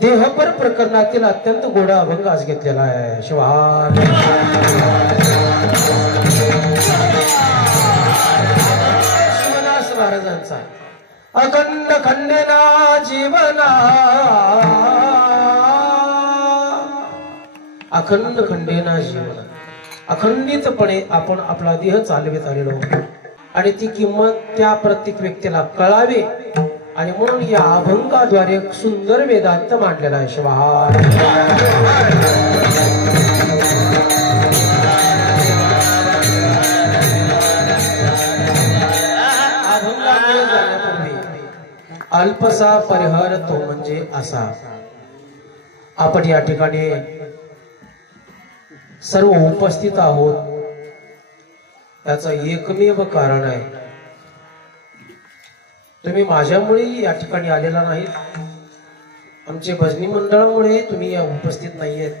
देहपर प्रकरणातील अत्यंत गोडा अभंग आज घेतलेला आहे. शिवार शिवदास महाराजांचा अखंड खंडेना जीवना, अखंड खंडेना जीवना, अखंडितपणे आपण आपला देह चालवित आलेलो आणि ती किंमत त्या प्रत्येक व्यक्तीला कळावी आणि म्हणून या अभंगाद्वारे सुंदर वेदांत मांडलेला आहे. शिवार अभंगाकडे जाण्यापूर्वी अल्पसा परिहर तो म्हणजे असा. आपण या ठिकाणी सर्व उपस्थित आहोत याचं एकमेव कारण आहे, तुम्ही माझ्यामुळे या ठिकाणी आलेला नाहीत, आमचे भजनी मंडळामुळे तुम्ही या उपस्थित नाहीयेत,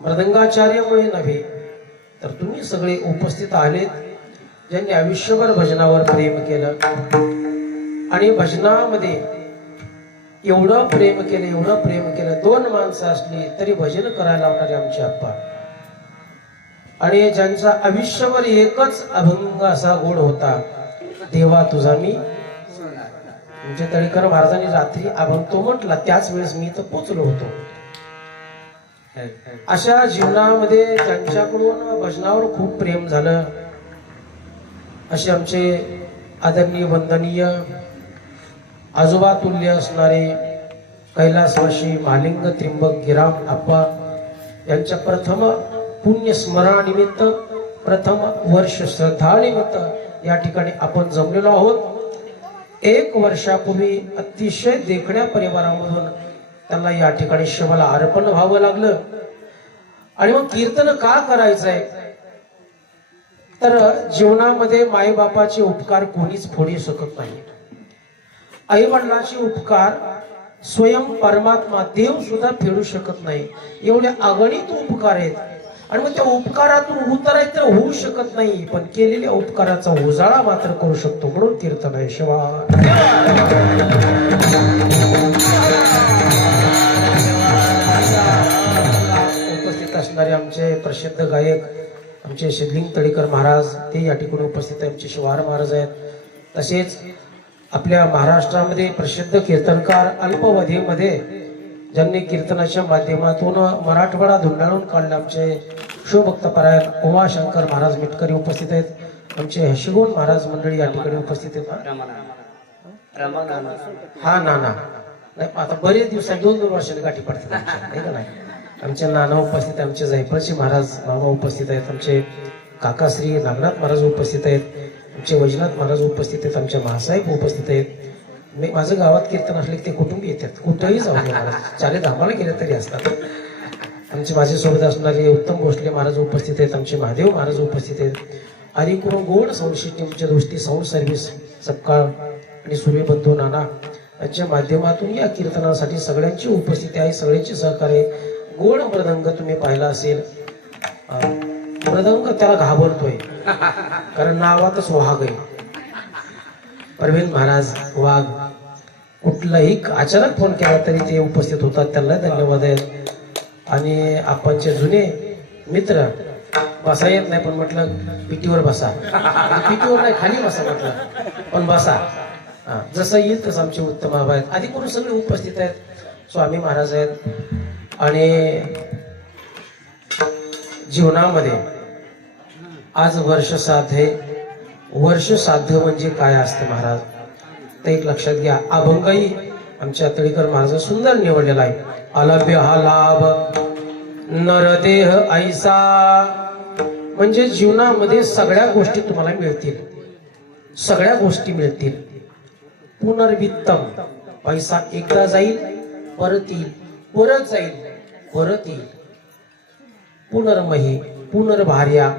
मृदंगाचार्यामुळे नव्हे, तर तुम्ही सगळे उपस्थित आलेत ज्यांनी आयुष्यभर भजनावर प्रेम केलं आणि भजनामध्ये एवढं प्रेम केलं. दोन माणसं असली तरी भजन करायला लावणारे आमचे आप्पा, आणि ज्यांचा आयुष्यभर एकच अभंग असा गोड होता, देवा तुझा मी. म्हणजे तळेकर महाराजांनी रात्री अभंग तो म्हटला, त्याच वेळेस मी तर पोचलो होतो. अशा जीवनामध्ये ज्यांच्याकडून भजनावर खूप प्रेम झालं असे आमचे आदरणीय वंदनीय आजोबा तुल्य असणारे कैलासवासी महालिंग त्रिंबक गिराम आप्पा यांच्या प्रथम पुण्य स्मरणानिमित्त, प्रथम वर्ष श्रद्धानिमित्त या ठिकाणी आपण जमलेलो आहोत. 1 वर्षापूर्वी अतिशय देखण्या परिवारामधून त्यांना या ठिकाणी शिवाला अर्पण व्हावं लागलं. आणि मग कीर्तन का करायचंय, तर जीवनामध्ये मायबापाचे उपकार कोणीच फोडू शकत नाही. आई वडिलांचे उपकार स्वयं परमात्मा देव सुद्धा फेडू शकत नाही. एवढे अगणित उपकार आहेत आणि मग त्या उपकारातून उतरायचं होऊ शकत नाही, पण केलेल्या उपकाराचा उजाळा मात्र करू शकतो, म्हणून कीर्तन आहे. शिवार उपस्थित असणारे आमचे प्रसिद्ध गायक आमचे सिद्धलिंग तळेकर महाराज ते या ठिकाणी उपस्थित आहे, आमचे शिवार महाराज आहेत. तसेच आपल्या महाराष्ट्रामध्ये प्रसिद्ध कीर्तनकार अल्पवधीमध्ये ज्यांनी कीर्तनाच्या माध्यमातून मराठवाडा धुंडाळून काढला, आमचे शिवभक्तपरायण उमाशंकर महाराज मिटकरी उपस्थित आहेत. आमचे हशिगोन महाराज मंडळी या ठिकाणी उपस्थित आहेत. हा नाना नाही, आता बरेच दिवसात 2-2 वर्षांनी गाठी पडतात नाही. आमचे नाना उपस्थित आहे, आमचे जयफळशी महाराज मामा उपस्थित आहेत, आमचे काकाश्री नागनाथ महाराज उपस्थित आहेत, आमचे वैजनाथ महाराज उपस्थित आहेत, आमचे महासाहेब उपस्थित आहेत. मी माझं गावात कीर्तन असले की ते कुटुंबी येतात, कुठंही जाऊन महाराज 4 धामाला गेले तरी असतात. आमचे माझ्यासोबत असणारे उत्तम भोसले महाराज उपस्थित आहेत, आमचे महादेव महाराज उपस्थित आहेत. आणि करून गोड संशिष्टीमच्या दोस्ती साऊंड सर्व्हिस सपकाळ आणि सूर्यबंधू नाना यांच्या माध्यमातून या कीर्तनासाठी सगळ्यांची उपस्थिती आहे, सगळ्यांची सहकार्य. गोड मृदंग तुम्ही पाहिला असेल, मृदंग त्याला घाबरतोय कारण नावातच वाघ आहे. परवीन महाराज वाघ, कुठलाही अचानक फोन केला तरी ते उपस्थित होतात, त्यांना धन्यवाद आहेत. आणि आपणचे जुने मित्र, बसा येत नाही पण म्हटलं पिटीवर बसा, पिटीवर नाही खाली बसा म्हटलं पण बसा, जसं येईल तसं आमचे उत्तम आबा आहेत. आधी करून सगळे उपस्थित आहेत, स्वामी महाराज आहेत. आणि जीवनामध्ये आज वर्ष साधे, वर्ष साध्य म्हणजे काय असते महाराज, तर एक लक्षात घ्या. अभंगही आमच्या तळेकर महाराज सुंदर निवडलेला आहे. अलभ्य हा लाभ नरदेह ऐसा, म्हणजे जीवनामध्ये सगळ्या गोष्टी तुम्हाला मिळतील, सगळ्या गोष्टी मिळतील. पुनर्वित्तम, पैसा एकदा जाईल परत येईल, परत जाईल परत येईल. पुनर्मही, पुनर्भार्या,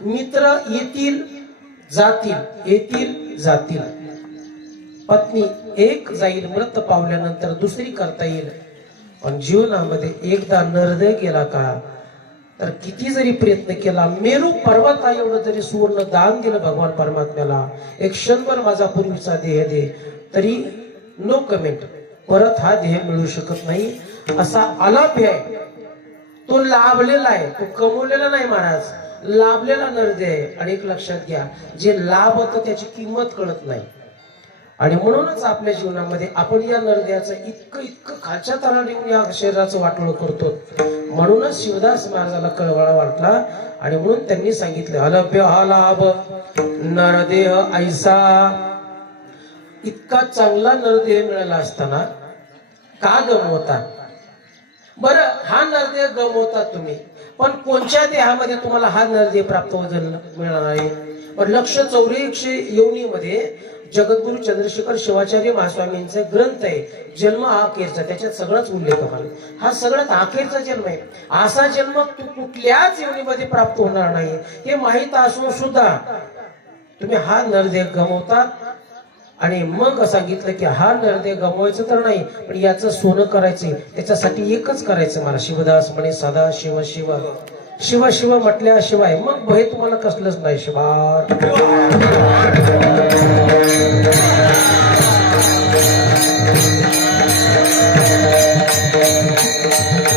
मित्र येतील जातील, येतील जातील. पत्नी एक जाईल, मृत पावल्यानंतर दुसरी करता येईल. पण जीवनामध्ये एकदा नरदय गेला का तर किती जरी प्रयत्न केला, मेरू पर्वता एवढं जरी सुवर्ण दान दिलं भगवान परमात्म्याला, एक क्षणभर माझा पूर्वीचा देह दे, तरी नो कमेंट, परत हा देह मिळू शकत नाही असा आलाप्य आहे. तो लाभलेला आहे, तो कमवलेला नाही महाराज, लाभलेला नरदेह आहे. आणि एक लक्षात घ्या, जे लाभ होतं त्याची किंमत कळत नाही. आणि म्हणूनच आपल्या जीवनामध्ये आपण या नरदेहाचं इतकं इतकं खालच्या तराने या शरीराचं वाटोळ करतो. म्हणूनच शिवदास महाराजाला कळवळा वाटला आणि म्हणून त्यांनी सांगितलं, अलभ्य हा लाभ नरदेह ऐसा. इतका चांगला नरदेह मिळाला असताना का गमवता? बरं, हा नरदेह गमवता तुम्ही, पण कोणत्या देहामध्ये तुम्हाला हा नरदेह प्राप्त मिळणार आहे? पण लक्ष 84 योनीमध्ये जगद्गुरु चंद्रशेखर शिवाचार्य महास्वामींचा ग्रंथ आहे जन्म हा अखेरचा, त्याच्यात सगळाच उल्लेख आहे. हा सगळ्यात अखेरचा जन्म आहे. असा जन्म तू कुठल्याच योनीमध्ये प्राप्त होणार नाही हे माहित असून सुद्धा तुम्ही हा नरदेह गमवतात. आणि मग सांगितलं की हा नरदेह गमवायचं तर नाही, पण याचं सोनं करायचंय. त्याच्यासाठी एकच करायचं मला. शिवदास म्हणे सदा शिव शिव शिव शिव म्हटल्याशिवाय मग भय तुम्हाला कसलंच नाही. शिवा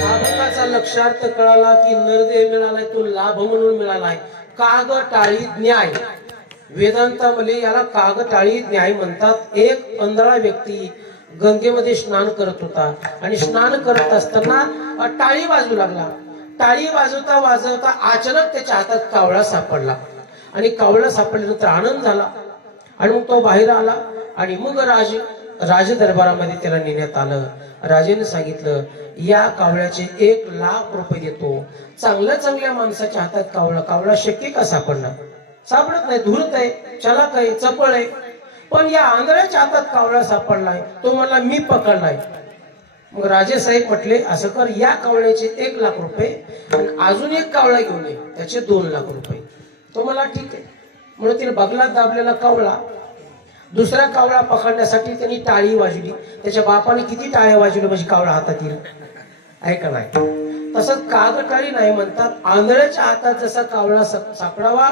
अभंगाचा लक्षार्थ कळाला की नरदेह मिळालाय तो लाभ म्हणून मिळालाय. काग टाळी न्याय, वेदांतामध्ये याला कागटाळी न्याय म्हणतात. एक अंधळा व्यक्ती गंगेमध्ये स्नान करत होता आणि स्नान करत असताना टाळी वाजू लागला. टाळी वाजवता वाजवता अचानक त्याच्या हातात कावळा सापडला आणि कावळा सापडल्यानंतर आनंद झाला आणि मग तो बाहेर आला आणि मग राज दरबारामध्ये त्याला नेण्यात आलं. राजेने सांगितलं, या कावळ्याचे 1,00,000 रुपये देतो. चांगल्या माणसाच्या हातात कावळा शक्य का सापडणार? सापडत नाही, धूर्त आहे, चलाक आहे, चपळ आहे. पण या आंधळ्याच्या हातात कावळा सापडलाय, तो मला मी पकडलाय. मग राजे साहेब म्हटले, असं कर, या कावळ्याचे 1,00,000 रुपये आणि अजून एक कावळा घेऊन ये, त्याचे 2,00,000 रुपये. तो मला ठीक आहे म्हणून तिने बगलात दाबलेला कावळा, दुसरा कावळा पकडण्यासाठी त्यांनी टाळी वाजवली. त्याच्या बापाने किती टाळ्या वाजवल्या म्हणजे कावळा हातात येईल? ऐका नाही. तसंच कागटाळी नाही म्हणतात. आंधळ्याच्या हातात जसा कावळा सापडावा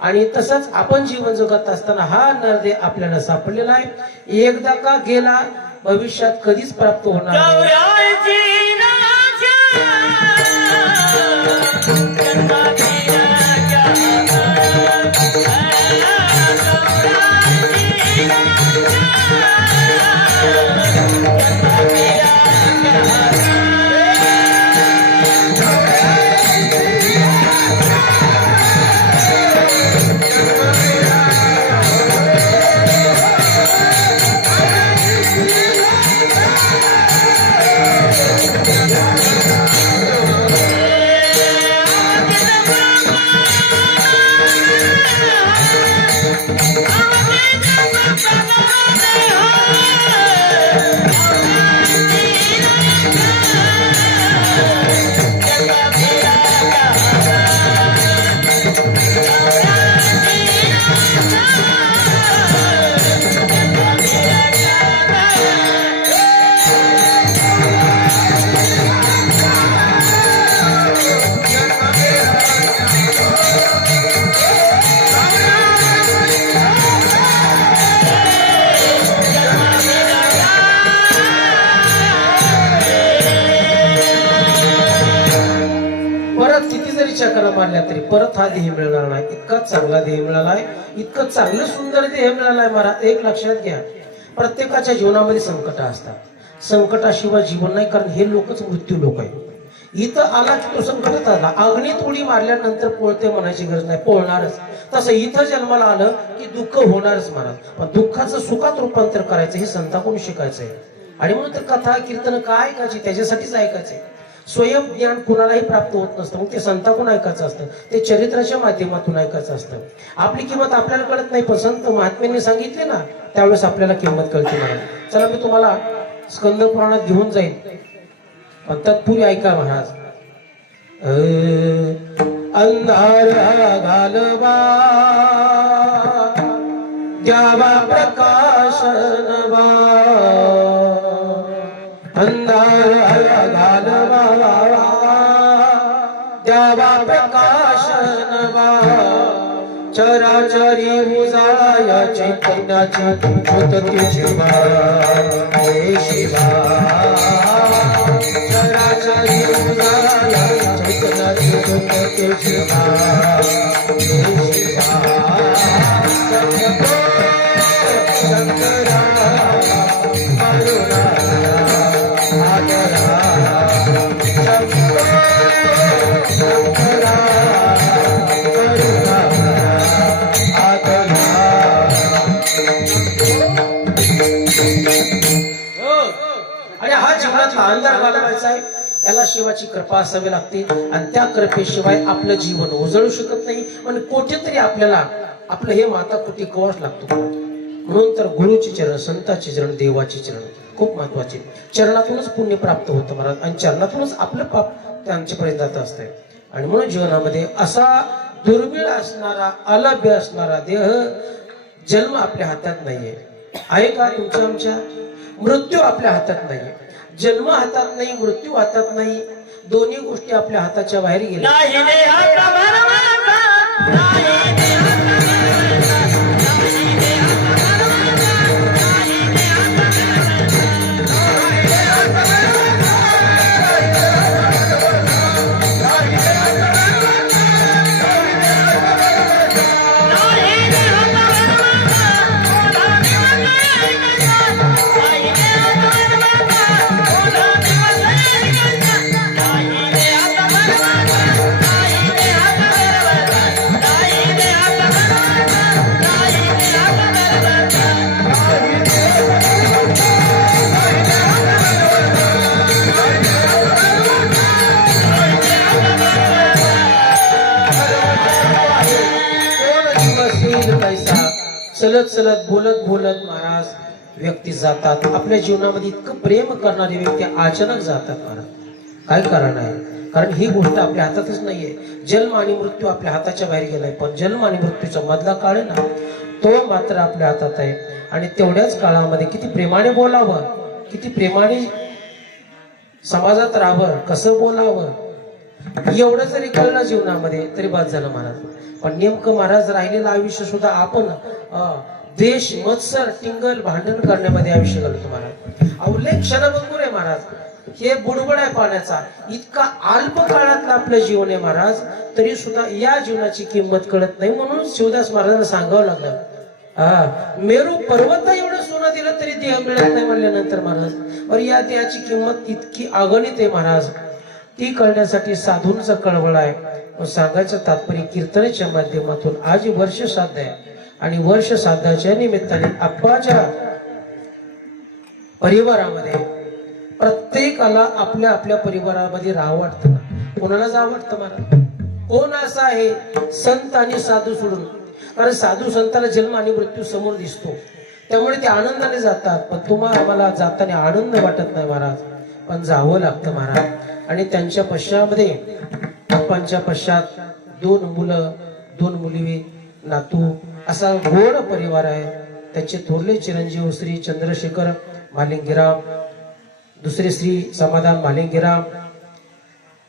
आणि तसंच आपण जीवन जगत असताना हा नरदेह आपल्याला सापडलेला आहे. एकदा का गेला, भविष्यात कधीच प्राप्त होणार नाही. चक्रा मारल्या तरी परत हा देह मिळणार नाही. इतका चांगला देह मिळालाय, इतकं चांगलं सुंदर देह मिळालाय महाराज. एक लक्षात घ्या, प्रत्येकाच्या जीवनामध्ये संकट असतात. संकटाशिवाय जीवन नाही, कारण हे लोकच मृत्यू लोक आहे. इथं आला की तो संकटात आला. अग्नीत उडी मारल्यानंतर पोळते म्हणायची गरज नाही, पोळणारच. तसं इथं जन्माला आलं की दुःख होणारच महाराज. पण दुःखाचं सुखात रूपांतर करायचं हे संतांकडून शिकायचंय. आणि म्हणून तर कथा कीर्तन काय ऐकायची, त्याच्यासाठीच ऐकायचंय. स्वयंज्ञान कुणालाही प्राप्त होत नसतं, मग ते संतांकडून ऐकायचं असतं, ते चरित्राच्या माध्यमातून ऐकायचं असतं. आपली किंमत आपल्याला कळत नाही, पण संत महात्म्यांनी सांगितले ना, त्यावेळेस आपल्याला किंमत कळते महाराज. चला मी तुम्हाला स्कंद पुराणात घेऊन जाईल, पण तत्पूर्वी ऐका महाराज. अंधार घालवा द्यावा प्रकाशनवा, अंधार घालवा द्यावा चराचरी उजाळा या चैतन्याची ज्योत ती शिवा हे शिवा चराचरी उजाळा या चैतन्याची ज्योत ती शिवा हे शिवा शंकरा करुणा आदरा शंकरा आणि हा जीवनातला अंधार घालवायचा आहे याला शिवाची कृपा असावी लागते आणि त्या कृपेशिवाय आपलं जीवन उजळू शकत नाही. पण कुठेतरी आपल्याला आपलं हे माता कुठे कवाच लागतो. म्हणून तर गुरुचे चरण, संताचे चरण, देवाचे चरण खूप महत्वाचे. चरणातूनच पुण्य प्राप्त होतं महाराज आणि चरणातूनच आपलं पाप त्यांच्यापर्यंत जात असतंय. आणि म्हणून जीवनामध्ये असा दुर्मिळ असणारा अलभ्य असणारा देह जन्म आपल्या हातात नाहीये. आहे का तुमच्या आमच्या? मृत्यू आपल्या हातात नाहीये. जन्म हातात नाही, मृत्यू हातात नाही. दोन्ही गोष्टी आपल्या हाताच्या बाहेर गेल्या. चलत चलत बोलत बोलत महाराज व्यक्ती जातात. आपल्या जीवनामध्ये इतकं प्रेम करणारे व्यक्ती अचानक जातात महाराज. काय कारण आहे? कारण ही गोष्ट आपल्या हातातच नाहीये. जन्म आणि मृत्यू आपल्या हाताच्या बाहेर गेलाय, पण जन्म आणि मृत्यूचा मधला काळ आहे ना, तो मात्र आपल्या हातात आहे. आणि तेवढ्याच काळामध्ये किती प्रेमाने बोलावं, किती प्रेमाने समाजात राहावं, कसं बोलावं, एवढं जरी कळलं जीवनामध्ये तरी बाद झालं महाराज. पण नेमकं महाराज राहिलेलं आयुष्य सुद्धा आपण देश मत्सर टिंगल भांडण करण्यामध्ये आयुष्य घालतो महाराज. अवले क्षणभंगूर आहे महाराज. हे बुडबुड आहे पाण्याचा. इतका अल्प काळातलं आपलं जीवन आहे महाराज, तरी सुद्धा या जीवनाची किंमत कळत नाही. म्हणून शिवदास महाराजांना सांगावं लागलं, मेरू पर्वत एवढं सोनं दिलं तरी देह मिळत नाही म्हणल्यानंतर महाराज, और या देहाची किंमत इतकी अगणित आहे महाराज. ती कळण्यासाठी साधूंचा कळवळ आहे. सांगायचं तात्पर्य कीर्तनाच्या माध्यमातून आज वर्ष श्राद्ध आहे आणि वर्ष श्राद्धाच्या निमित्ताने आप्पाच्या परिवारामध्ये प्रत्येकाला आपल्या आपल्या परिवारामध्ये राहावं वाटतं. कोणाला जावं वाटतं मला? कोण असा आहे संत आणि साधू सोडून? कारण साधू संताला जन्म आणि मृत्यू समोर दिसतो, त्यामुळे ते आनंदाने जातात. पण तुम्हाला आम्हाला जाताना आनंद वाटत नाही महाराज, पण जावं लागतं महाराज. आणि त्यांच्या पश्चामध्ये आप्पांच्या पश्चात 2 मुलं 2 मुली नातू असा गोड परिवार आहे. त्यांचे थोरले चिरंजीव श्री चंद्रशेखर मालिंगीराम, दुसरे श्री समाधान मालिंगीराम,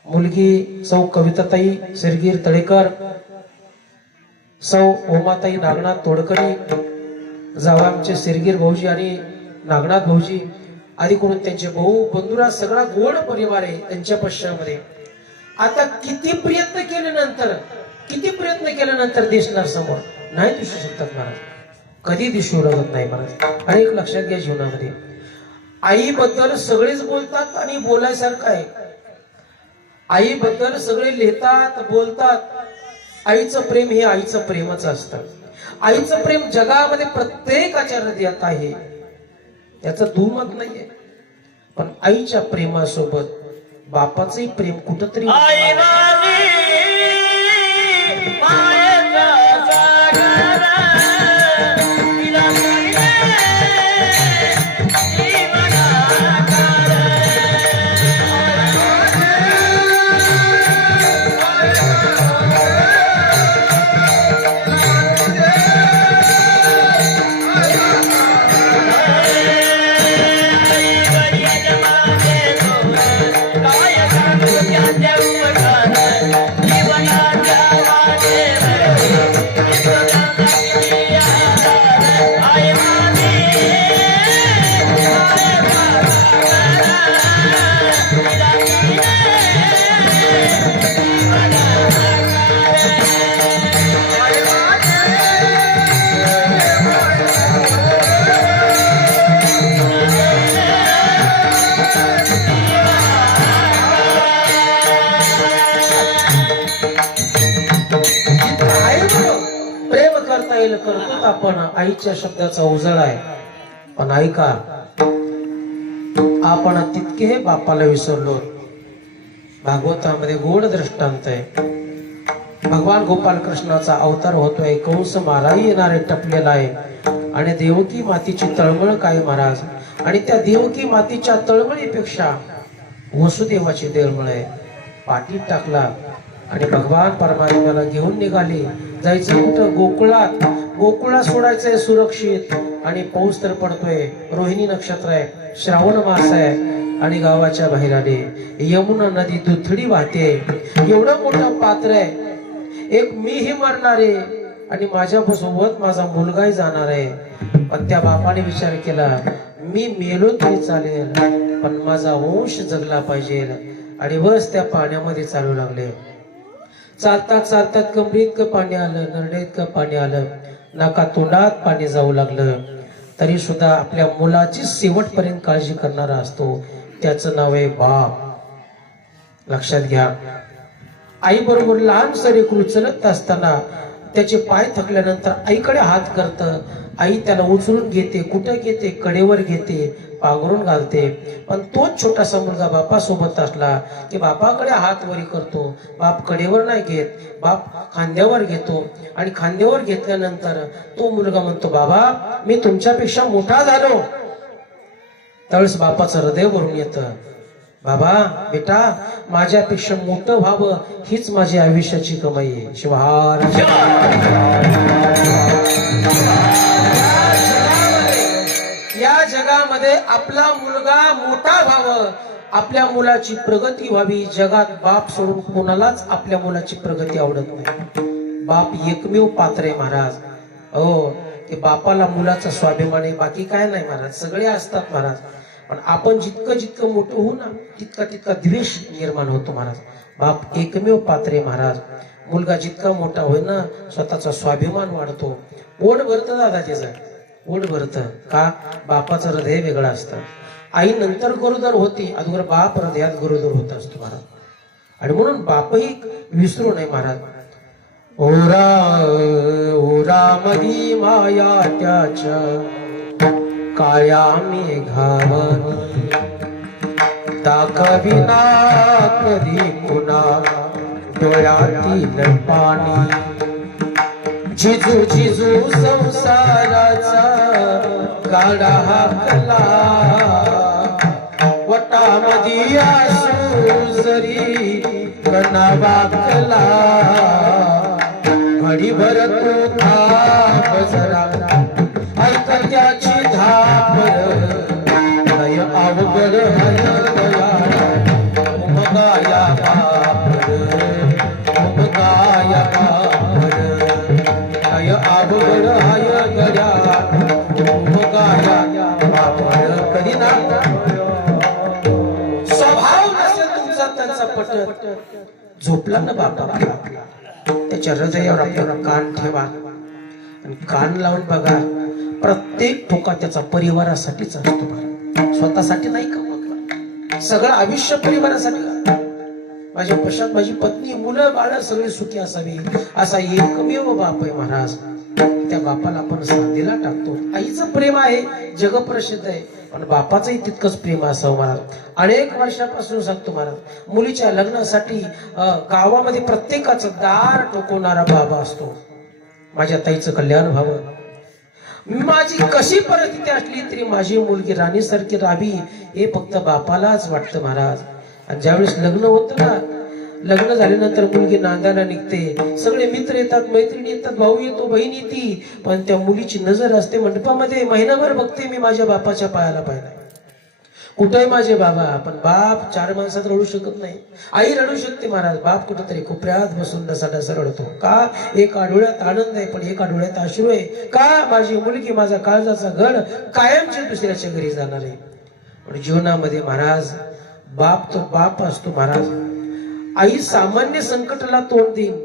मुलगी सौ कविताताई सिरगीर तळेकर, सौ ओमाताई नागनाथ तोडकरी, जावा आमचे सिरगीर भाऊजी आणि नागनाथ भाऊजी आदी करून त्यांचे भाऊ बंधुरा सगळा गोड परिवार आहे त्यांच्या पश्चामध्ये. आता किती प्रयत्न केल्यानंतर दिसणार समोर नाही दिसू शकतात महाराज, कधी दिसू लागत नाही महाराज. आणि एक लक्षात घ्या, जीवनामध्ये आईबद्दल सगळेच बोलतात आणि बोलायसारखं आहे. आईबद्दल सगळे लिहितात बोलतात. आईचं प्रेम हे आईचं प्रेमच असतं. आईचं प्रेम जगामध्ये प्रत्येकाच्या हृदयात आहे, याचं दुमत नाहीये. पण आईच्या प्रेमासोबत बापाचंही प्रेम कुठंतरी जीवनाच्या वाटेवर करतो आपण, आईच्या शब्दाचा उजळ आहे. पण ऐका, आपण तितके बापाला विसरलो. भागवतामध्ये गोड दृष्टांत आहे. भगवान गोपाल कृष्णाचा अवतार होतोय, कंस माराही येणारे टपलेला आहे आणि देवकी मातीची तळमळ काय महाराज. आणि त्या देवकी मातीच्या तळमळीपेक्षा वसुदेवाची तळमळ आहे. पाठीत टाकला आणि भगवान परमात्म्याला घेऊन निघाले. जायचं कुठं? गोकुळात. गोकुळात सोडायचंय सुरक्षित. आणि पाऊस तर पडतोय, रोहिणी नक्षत्र आहे, श्रावण मास आहे आणि गावाच्या बाहेर आले. यमुना नदी दुथडी वाहते. एवढं मोठं पात्र आहे, एक मीही मरणार आहे आणि माझ्यासोबत माझा मुलगाही जाणार आहे. पण त्या बापाने विचार केला, मी मेलो तरी चालेल पण माझा वंश जगला पाहिजे. आणि बस त्या पाण्यामध्ये चालू लागले. चालतात चालतात कमरेइतकं पाणी आलं, नरड्याइतकं पाणी आलं, नाका तोंडात पाणी जाऊ लागलं. तरी सुद्धा आपल्या मुलाची शेवटपर्यंत काळजी करणारा असतो, त्याचं नाव आहे बाप. लक्षात घ्या. आई बरोबर लहान लेकरू चलत असताना त्याचे पाय थकल्यानंतर आईकडे हात करत. आई त्याला उचलून घेते. कुठे घेते? कडेवर घेते, पांघरून घालते. पण तोच छोटासा मुलगा बापासोबत असला की बापाकडे हात वरी करतो. बाप कडेवर नाही घेत, बाप खांद्यावर घेतो. आणि खांद्यावर घेतल्यानंतर तो मुलगा म्हणतो, बाबा मी तुमच्यापेक्षा मोठा झालो. त्यावेळेस बापाचं हृदय भरून येतं. बाबा बेटा, माझ्यापेक्षा मोठं व्हावं हीच माझी आयुष्याची कमाई आहे. शिवहार. या जगामध्ये आपला मुलगा मोठा व्हावं, आपल्या मुलाची प्रगती व्हावी. जगात बाप सोडून कोणालाच आपल्या मुलाची प्रगती आवडत नाही. बाप एकमेव पात्र आहे महाराज. हो, की बापाला मुलाचा स्वाभिमान आहे, बाकी काय नाही महाराज. सगळे असतात महाराज, पण आपण जितकं जितकं मोठं होऊ ना तितका तितका द्वेष निर्माण होतो महाराज. बाप एकमेव पात्र आहे महाराज. मुलगा जितका मोठा होईल ना स्वतःचा स्वाभिमान वाढतो. ओढ भरतं दादा, त्याचं ओढ भरतं. का? बापाचं हृदय वेगळं असतं. आई नंतर गरोदर होती, अगोदर बाप हृदयात गरोदर होत असतो महाराज. आणि म्हणून बापही विसरू नये महाराज. ओरा ओरा मधी माया त्याच्या काळ्या मेघावनी, दाखविना कधी पुन्हा डोळ्यातील पाणी. जिजू जिजू संसाराचा गाडा हाकला, वटामध्ये आसू जरी कणा वाकला. घडीभर तू थांब जरा, ऐक त्याची धापर, नय अवघड हय दया. उमगाया बापर, उमगाया बापर, नय अवघड हय दया. उमगाया बापर. कधी ना स्वभाव नसेल तुमचा त्यांचा पटत, झोपला ना बापा आपला, त्याच्या हृदयावर आपल्याला कान ठेवा आणि कान लावून बघा. प्रत्येक ठोका त्याचा परिवारासाठीच असतो, स्वतःसाठी नाही का. सगळं आयुष्य परिवारासाठी. माझ्या पश्चात माझी पत्नी, मुलं बाळ सगळे सुखी असावी असा एकमेव बाप आहे महाराज. त्या बापाला आपण सांधीला टाकतो. आईचं प्रेम आहे जगप्रसिद्ध आहे, पण बापाचंही तितकंच प्रेम असावं महाराज. अनेक वर्षापासून सांगतो महाराज, मुलीच्या लग्नासाठी गावामध्ये प्रत्येकाचं दार ठोकवणारा बाबा असतो. माझ्या ताईचं कल्याण व्हावं, माझी कशी परिस्थिती असली तरी माझी मुलगी राणीसारखी राहावी हे फक्त बापालाच वाटतं महाराज. आणि ज्यावेळेस लग्न होतं ना, लग्न झाल्यानंतर मुलगी नांदायला निघते, सगळे मित्र येतात, मैत्रिणी येतात, भाऊ येतो, बहीण येते, पण त्या मुलीची नजर असते मंडपामध्ये. महिनाभर बघते मी माझ्या बापाच्या पायाला पाहिला, कुठे माझे बाबा. पण बाप चार माणसात रडू शकत नाही. आई रडू शकते महाराज, बाप कुठेतरी कोपऱ्यात बसून डसाडसा रडतो. का? एका डोळ्यात आनंद आहे पण एका डोळ्यात अश्रू आहे. का? माझी मुलगी, माझा काळजाचा घड कायमची दुसऱ्याच्या घरी जाणार आहे. पण जीवनामध्ये महाराज बाप तो बाप असतो महाराज. आई सामान्य संकटाला तोंड देईन,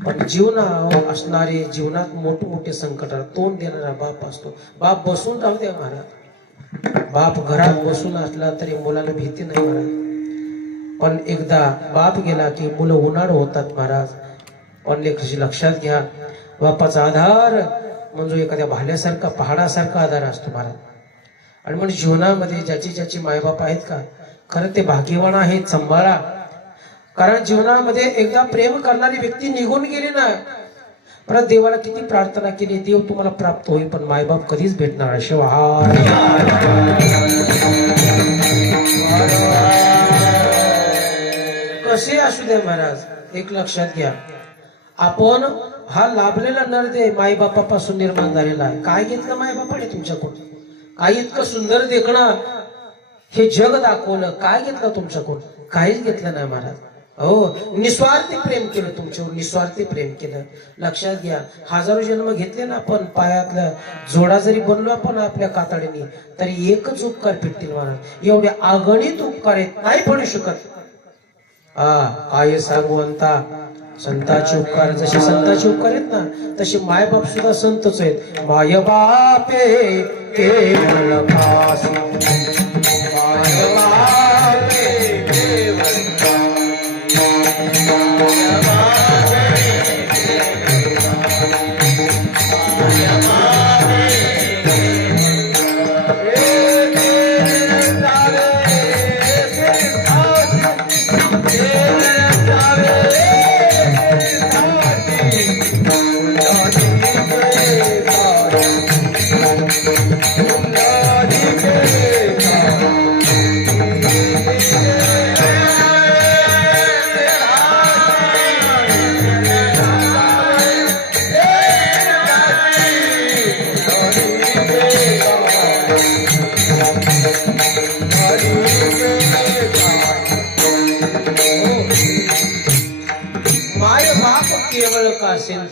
पण जीवनावर असणारे, जीवनात मोठमोठे संकटाला तोंड देणारा बाप असतो. बाप बसून राहू द्या महाराज, बाप घरात बसून असला तरी मुलाला भीती नाही महाराज. पण एकदा बाप गेला की मुलं उन्हाळ होतात महाराज. पण लक्षात घ्या, बापाचा आधार म्हणजे एखाद्या भाल्यासारखा पहाडासारखा आधार असतो महाराज. आणि म्हणजे जीवनामध्ये ज्याची ज्याची मायबाप आहेत का खरं ते भाग्यवान आहेत, सांभाळा. कारण जीवनामध्ये एकदा प्रेम करणारी व्यक्ती निघून गेली ना, परत देवाला किती प्रार्थना केली देव तुम्हाला प्राप्त होईल, पण मायबाप कधीच भेटणार शिवाय. कसे असू द्या महाराज, एक लक्षात घ्या, आपण हा लाभलेला नरदेह मायबापापासून निर्माण झालेला आहे. काय घेतलं मायबापाने तुमच्याकडून? काय इतकं सुंदर देखणं हे जग दाखवलं, काय घेतलं तुमच्याकडून? काहीच घेतलं नाही महाराज. हो, निस्वार्थी प्रेम केलं तुमच्यावर, निस्वार्थी प्रेम केलं. लक्षात घ्या, हजारो जन्म घेतले ना आपण, पायातला जोडा जरी बनलो आपण आपल्या कातडीने, तरी एकच उपकार भेटतील महाराज. एवढे अगणित उपकार आहेत, नाही पडू शकत. काय सांगू अंता, संतांचे उपकार जसे संतांचे उपकार आहेत ना, तसे मायबाप सुद्धा संतच आहेत. माय बापे केवळ पास, माय बापे केवळ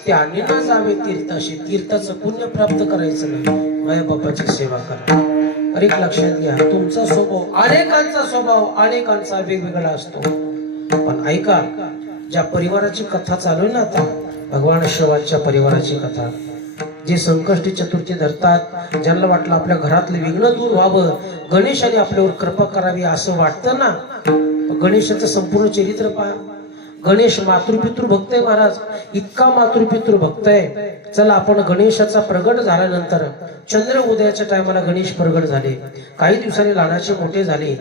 त्याने ना जावे तीर्थाशी. तीर्थाचं पुण्य प्राप्त करायचं नाही, माय बापाची सेवा करा. अरे लक्षात घ्या, तुमचा स्वभाव, अनेकांचा स्वभाव अनेकांचा वेगवेगळा असतो. पण ऐका, ज्या परिवाराची कथा चालू आहे ना आता, भगवान शिवाच्या परिवाराची कथा, जे संकष्टी चतुर्थी धरतात, ज्यांना वाटलं आपल्या घरातले विघ्न दूर व्हावं, गणेशाने आपल्यावर कृपा करावी असं वाटतं ना, गणेशाचं संपूर्ण चरित्र पहा. गणेश मातृपितृ भक्त आहे महाराज, इतका मातृपितृ भक्त आहे. चला, आपण गणेशाचा प्रगट झाल्यानंतर चंद्र उदयाच्या टायमाला गणेश प्रगट झाले, काही दिवसांनी लहानाचे मोठे झाले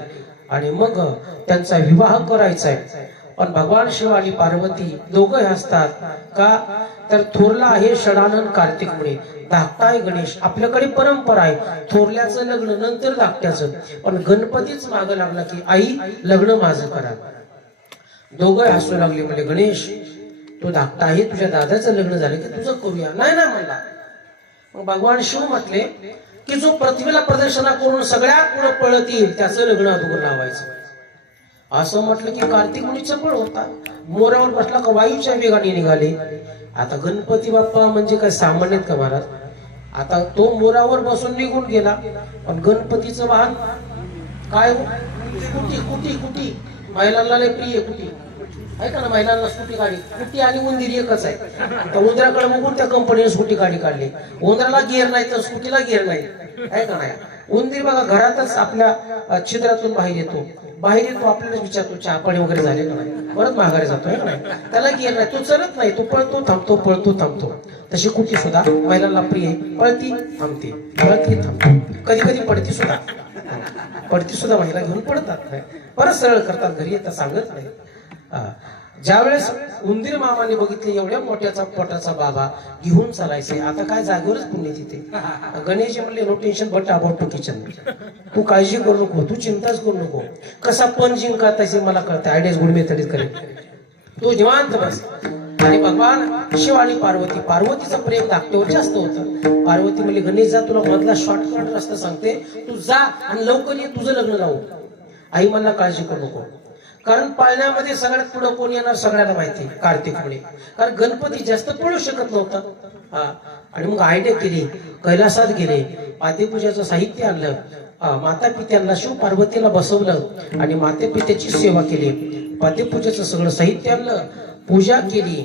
आणि मग त्यांचा विवाह करायचा आहे. पण भगवान शिव आणि पार्वती दोघं असतात का, तर थोरला आहे षडानन कार्तिक मुळे, धाकटा आहे गणेश. आपल्याकडे परंपरा आहे थोरल्याचं लग्न नंतर धाकट्याचं, पण गणपतीच मागं लागला की आई लग्न माझं करा. दोघं हसू लागले, म्हणजे गणेश तो धाकटा आहे, तुझ्या दादाचं लग्न झालं की तुझं करूया. नाही ना म्हणला. मग भगवान शिव म्हटले की जो पृथ्वीला प्रदर्शना करून सगळ्यात पुढे पळत येईल त्याचं लग्न अगोदर लावायचं. असं म्हटलं की कार्तिक मुनीचा पळ होता, मोरावर बसला का वायूच्या वेगाने निघाले. आता गणपती बाप्पा म्हणजे काय सामान्य का महाराज? आता तो मोरावर बसून निघून गेला, पण गणपतीचं वाहन काय? कुटी कुटी कुटी. महिलांना लय प्रिय कुटी आहे का ना, महिलांना स्कूटी गाडी. कुटी आणि उंदीर एकच आहे. तर उंदराकडे बघून त्या कंपनीने स्कूटी गाडी काढली. उंदराला गिअर नाही तर स्कूटीला गिअर नाही, आहे का नाही? उंदीर बघा घरातच आपल्या छिद्रातून बाहेर येतो, आपल्याला विचारतो चहा पाणी वगैरे झाले का नाही, परत माघारी जातो, आहे का नाही? त्याला गिअर नाही, तो चलत नाही, तो पळतो थांबतो, पळतो थांबतो. तशी कुटी सुद्धा महिलांना प्रिय, पळती थांबते, पळती थांबते, कधी कधी पडती सुद्धा. पडती सुद्धा महिला घेऊन पडतात, परत सरळ करतात, घरी येतात सांगत नाही. ज्यावेळेस उंदीर मामाने बघितले एवढ्या मोठ्याचा पोटाचा बाबा घेऊन चालायचे, आता काय जागेवरच पुण्य तिथे. गणेश म्हणले no tension but about to kitchen, तू काळजी करू नको, तू चिंताच करू नको. कसा पण जिंका तसे मला कळते, आयडियाज गुड मेथडीज करेल, तू निवांत बस. आणि भगवान शिव आणि पार्वती, पार्वतीचं प्रेम धाकट्यावर जास्त होतं. पार्वती म्हणली गणेश जा, तुला मधला शॉर्टकट रस्ता सांगते, तू जा आणि लवकर ये, तुझं लग्न लावू. आई मला काळजी करू नको, कारण पाळण्यामध्ये सगळ्यात पुढे कोण येणार सगळ्यांना माहिती, कार्तिक मुळे. कारण गणपती जास्त पळू शकत नव्हता. आणि मग आयडिया केली, कैलासात गेले, मातेपूजेचं साहित्य आणलं, माता पित्यांना शिव पार्वतीला बसवलं आणि माते पित्याची सेवा केली. मातेपूजेचं सगळं साहित्य आणलं, पूजा केली.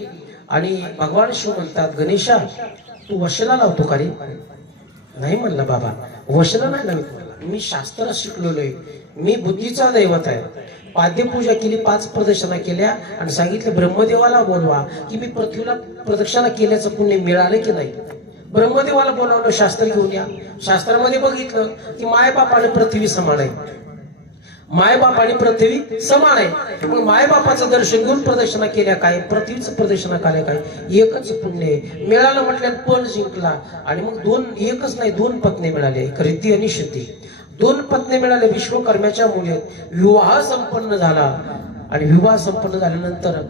आणि भगवान शिव म्हणतात गणेशा तू वशला लावतो का रे? नाही म्हणला बाबा, वशला नाही लावतो. मी शास्त्र शिकलेलो आहे, मी बुद्धीचा दैवत आहे. पाद्यपूजा केली, 5 प्रदक्षिणा केल्या आणि सांगितलं ब्रह्मदेवाला बोलवा की मी पृथ्वीला प्रदक्षिणा केल्याचं पुण्य मिळालं की नाही. ब्रह्मदेवाला बोलावलं, शास्त्र घेऊन या. शास्त्रामध्ये बघितलं की मायबाप आणि पृथ्वी समान आहे. मायबाप आणि पृथ्वी समान आहे. मग मायबापाचं दर्शन घेऊन प्रदक्षिणा केल्या काय, पृथ्वीचं प्रदक्षिणा केल्या काय, एकच पुण्य आहे. मिळालं म्हटल्यानं पण जिंकला. आणि मग एकच नाही 2 पत्नी मिळाले, रिद्धी आणि सिद्धी. 2 पत्नी मिळाल्या विश्वकर्म्याच्या मुलीत. विवाह संपन्न झाला आणि विवाह संपन्न झाल्यानंतर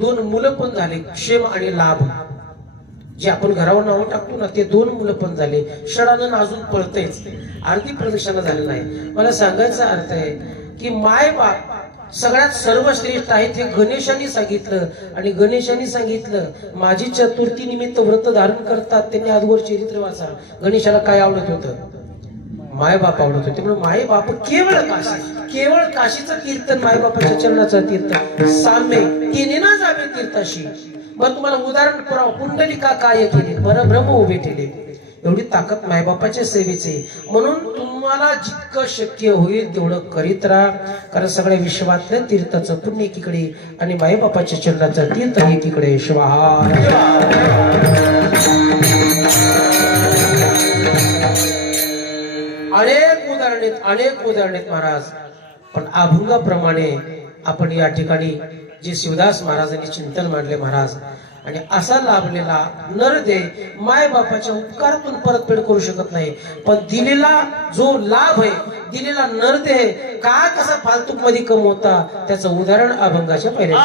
2 मुलं पण झाले, क्षेम आणि लाभ. जे आपण घरावर नाव टाकतो ना ते 2 मुलं पण झाले. षडानन अजून पळतेच, अर्धी प्रदक्षिणा झाली नाही. मला सांगायचा अर्थ आहे की माय बाप सगळ्यात सर्वश्रेष्ठ आहेत हे गणेशाने सांगितलं. आणि गणेशाने सांगितलं माझी चतुर्थी निमित्त व्रत धारण करतात त्यांनी आजवर चरित्र वाचा. गणेशाला काय आवडत होतं, माय बाप आवडत होते. म्हणून माय बाप केवळ काशी, केवळ काशीचं कीर्तन, माय बापाच्या चरणाचं कीर्तन साम्य तिने ना जावे तीर्थाशी. बरं तुम्हाला उदाहरण पुराव, पुंडलिका काय केली, परब्रह्म उभे केले. एवढी ताकद मायबापाच्या सेवेचे. म्हणून तुम्हाला जितकं शक्य होईल तेवढं करीत राहा. कारण सगळ्या विश्वातल्या तीर्थाचं पुण्य एकीकडे आणि मायबापाच्या चरणाचं तीर्थ एकीकडे. स्वाहा. अनेक उदाहरणेत महाराज. पण अभंगाप्रमाणे आपण या ठिकाणी जे शिवदास महाराजांनी चिंतन मांडले महाराज. आणि असा लाभलेला नरदे माय बापाच्या उपकारातून परतफेड करू शकत नाही. पण दिलेला जो लाभ आहे, दिलेला नरदे का कसा फालतूक मध्ये कमवता त्याचं उदाहरण अभंगाच्या पहिल्या.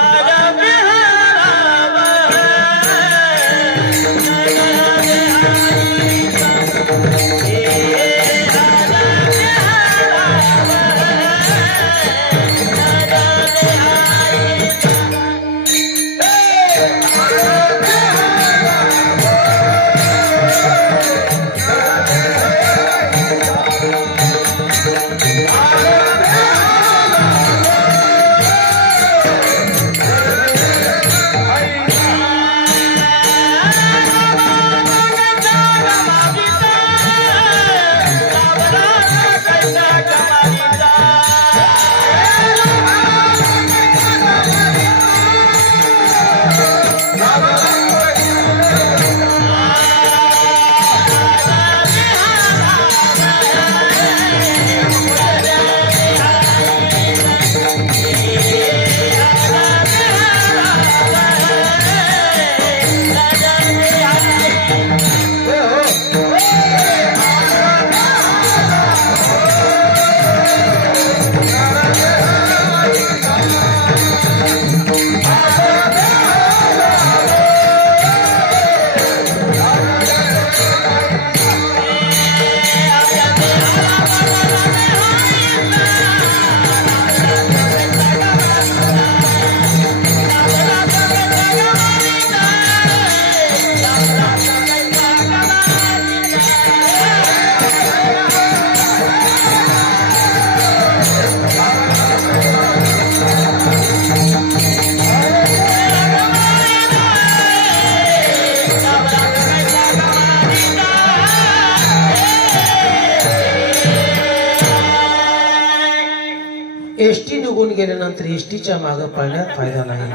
एसटी निघून गेल्यानंतर एसटीच्या मागे पळण्यात फायदा नाही.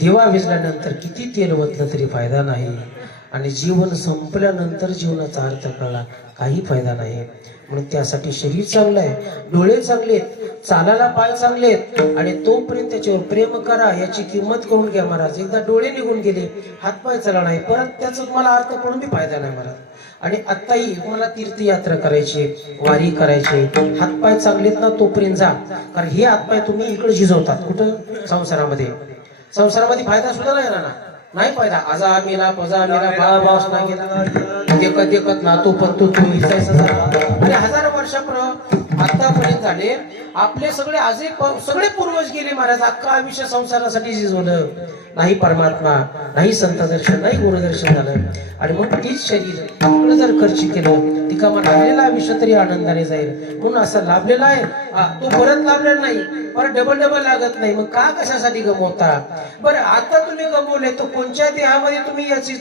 दिवा विजल्यानंतर किती तेल ओतलं तरी फायदा नाही. आणि जीवन संपल्यानंतर जीवनाचा अर्थ कळला काही फायदा नाही. म्हणून त्यासाठी शरीर चांगलं आहे, डोळे चांगले आहेत, चालायला पाय चांगले आहेत आणि तोपर्यंत त्याच्यावर प्रेम करा. याची किंमत करून घ्या महाराज. एकदा डोळे निघून गेले, हातपाय चालला नाही, परत त्याचा तुम्हाला अर्थ करून बी फायदा नाही महाराज. आणि आत्ताही तुम्हाला तीर्थयात्रा करायची, वारी करायची, हातपाय चांगलेत ना तोपर्यंत जा. कारण हे हातपाय तुम्ही इकडे झिजवतात कुठं, संसारामध्ये. संसारामध्ये फायदा सुद्धा नाही ना, नाही फायदा. आजा मेला पजा मेला बाळ बास नाही गेला देखत देखत ना तो पण तो आणि 1000 वर्षापर्यंत आतापर्यंत झाले आपले सगळे आजे सगळे पूर्वज गेले महाराज. अख्खा आयुष्य संसारासाठी झिजवलं. नाही परमात्मा, नाही संत दर्शन, नाही गुरुदर्शन झालं. आणि मग तीच शरीर जर खर्च केलं ती कामा लागलेला आयुष्य तरी आनंदाने जाईल. म्हणून असं लाभलेला आहे तो परत लाभलेला नाही, परत डबल लागत नाही. मग का कशासाठी गमवता बरं? आता तुम्ही गमवले तर कोणत्या देहामध्ये तुम्ही याची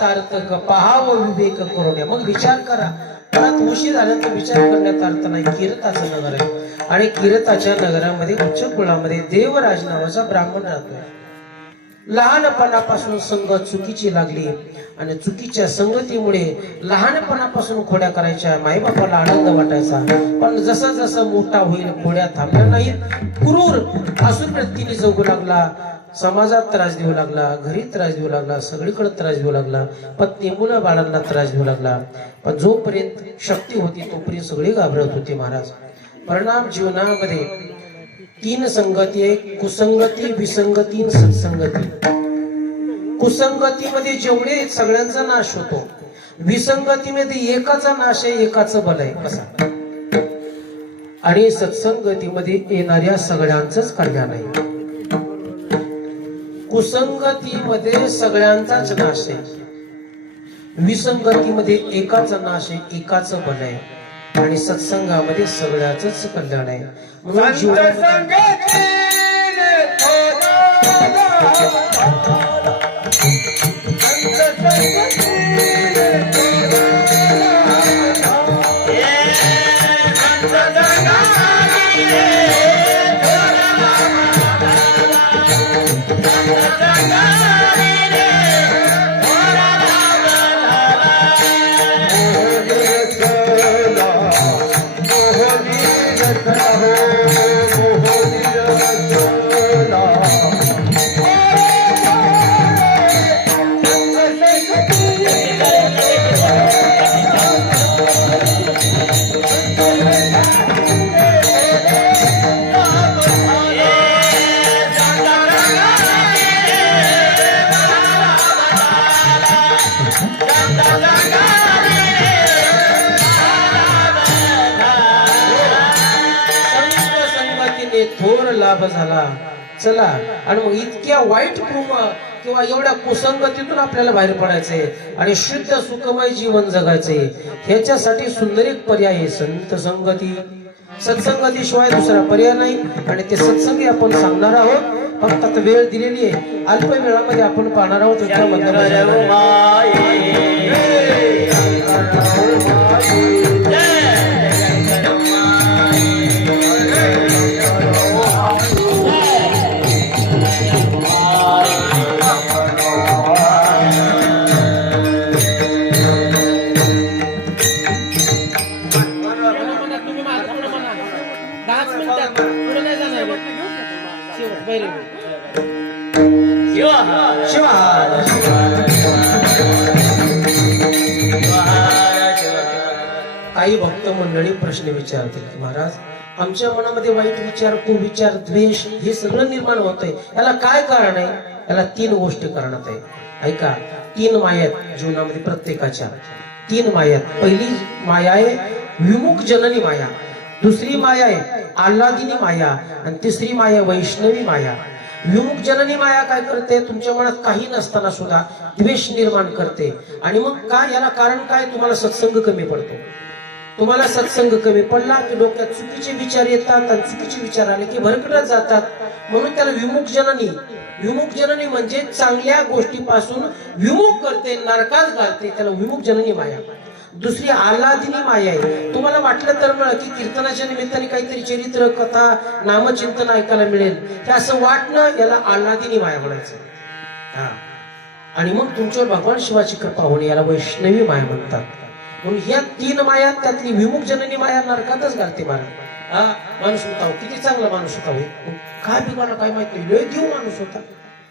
सार्थक पाहावं विवेक करून. मग विचार करा. परत उशीर झाल्यानंतर विचार करण्यात अर्थ नाही. किरताचं नगर आहे आणि किरताच्या नगरामध्ये उच्च कुळामध्ये देवराज नावाचा ब्राह्मण राहतोय. लहानपणापासून संगत चुकीची लागली आणि चुकीच्या संगतीमुळे लहानपणापासून खोड्या करायच्या. माईबापाला आनंद वाटायचा, पण जसं जसं मोठा होईल खोड्या थांबल्या नाहीत. क्रूर असून व्यक्तीने जगू लागला. समाजात त्रास देऊ लागला, घरी त्रास देऊ लागला, सगळीकडे त्रास देऊ लागला. पत्नी मुलं बाळांना त्रास देऊ लागला. पण जोपर्यंत शक्ती होती तोपर्यंत सगळी घाबरत होती महाराज. परिणाम जीवनामध्ये 3 संगती आहे: कुसंगती, विसंगती, सत्संगती. कुसंगतीमध्ये जेवढे सगळ्यांचा नाश होतो, विसंगतीमध्ये एकाचा नाश आहे, एकाचं बल आहे. कसा? आणि सत्संगतीमध्ये येणाऱ्या सगळ्यांचंच कल्याण आहे. कुसंगतीमध्ये सगळ्यांचाच नाश आहे, विसंगतीमध्ये एकाचा नाश आहे, एकाचं बल आहे. आणि सत्संगामध्ये सगळ्याच कल्याण आहे. म्हणून थोर लाभ झाला. चला, आणि मग इतक्या वाईट किंवा एवढ्या कुसंगतीतून आपल्याला बाहेर पडायचंय आणि शुद्ध सुखमय जीवन जगायचंय. ह्याच्यासाठी सुंदर एक पर्याय आहे संत संगती. सत्संगतीशिवाय दुसरा पर्याय नाही. आणि ते सत्संगी आपण सांगणार आहोत. फक्त आता वेळ दिलेली आहे, अल्प वेळामध्ये आपण पाहणार आहोत. काही भक्त मंडळी प्रश्न विचारतील की महाराज, आमच्या मनामध्ये वाईट विचार, कुविचार, द्वेष हे सगळं निर्माण होतंय, याला काय कारण आहे? याला 3 गोष्टी करण्यात आहे. ऐका, 3 माया आहेत जीवनामध्ये प्रत्येकाच्या. 3 माया आहेत. पहिली माया आहे विमुख जननी माया, दुसरी माया आहे आल्हादिनी माया आणि तिसरी माया वैष्णवी माया. विमुख जननी माया काय करते? तुमच्या मनात काही नसताना सुद्धा द्वेष निर्माण करते. आणि मग काय, याला कारण काय? तुम्हाला सत्संग कमी पडतो. तुम्हाला सत्संग कमी पडला की डोक्यात चुकीचे विचार येतात आणि चुकीचे विचार आले की भरकटत जातात. म्हणून त्याला विमुख जननी. विमुख जननी म्हणजे चांगल्या गोष्टीपासून विमुख करते, नरकात घालते, त्याला विमुख जननी माया. दुसरी आल्हादिनी माया आहे. तुम्हाला वाटलं तर मग की कीर्तनाच्या निमित्ताने काहीतरी चरित्र, कथा, नामचिंतन ऐकायला मिळेल, हे असं वाटणं, याला आल्हादिनी माया म्हणायचं. आणि मग तुमच्यावर भगवान शिवाची कृपा होणे, याला वैष्णवी माया म्हणतात. म्हणून या 3 माया, त्यातली विमुख जननी माया नरकातच घालते. माणूस होता, किती चांगला माणूस होता, काय बिघडला काय माहित नाही, लय देव माणूस होता.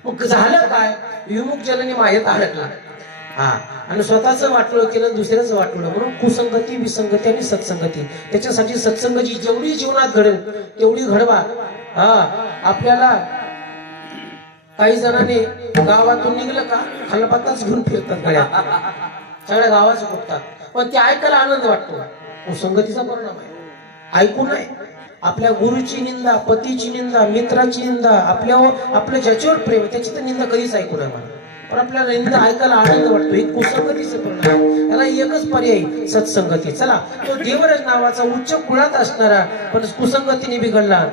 मग झालं काय? विमुख जननी मायेत अडकला. आणि स्वतःच वाटलं केलं, दुसऱ्याच वाटलं. म्हणून कुसंगती, विसंगती आणि सत्संगती. त्याच्यासाठी सत्संगची जेवढी जीवनात घडेल तेवढी घडवा. आपल्याला काही जणांनी गावातून निघलं का खलबत्ताच घेऊन फिरतात गळ्यात, सगळ्या गावाचं बघतात, पण ते ऐकायला आनंद वाटतो. कुसंगतीचा परिणाम आहे. ऐकू नये. आपल्या गुरुची निंदा, पतीची निंदा, मित्राची निंदा, आपल्या ज्याच्यावर प्रेम त्याची तर निंदा कधीच ऐकू नये मला. पण आपल्याला निंदा ऐकायला आनंद वाटतो. एक कुसंगतीचं परिणाम. याला एकच पर्याय, सत्संगती. चला, तो देवराज नावाचा उच्च कुळात असणारा पण कुसंगतीने बिघडला.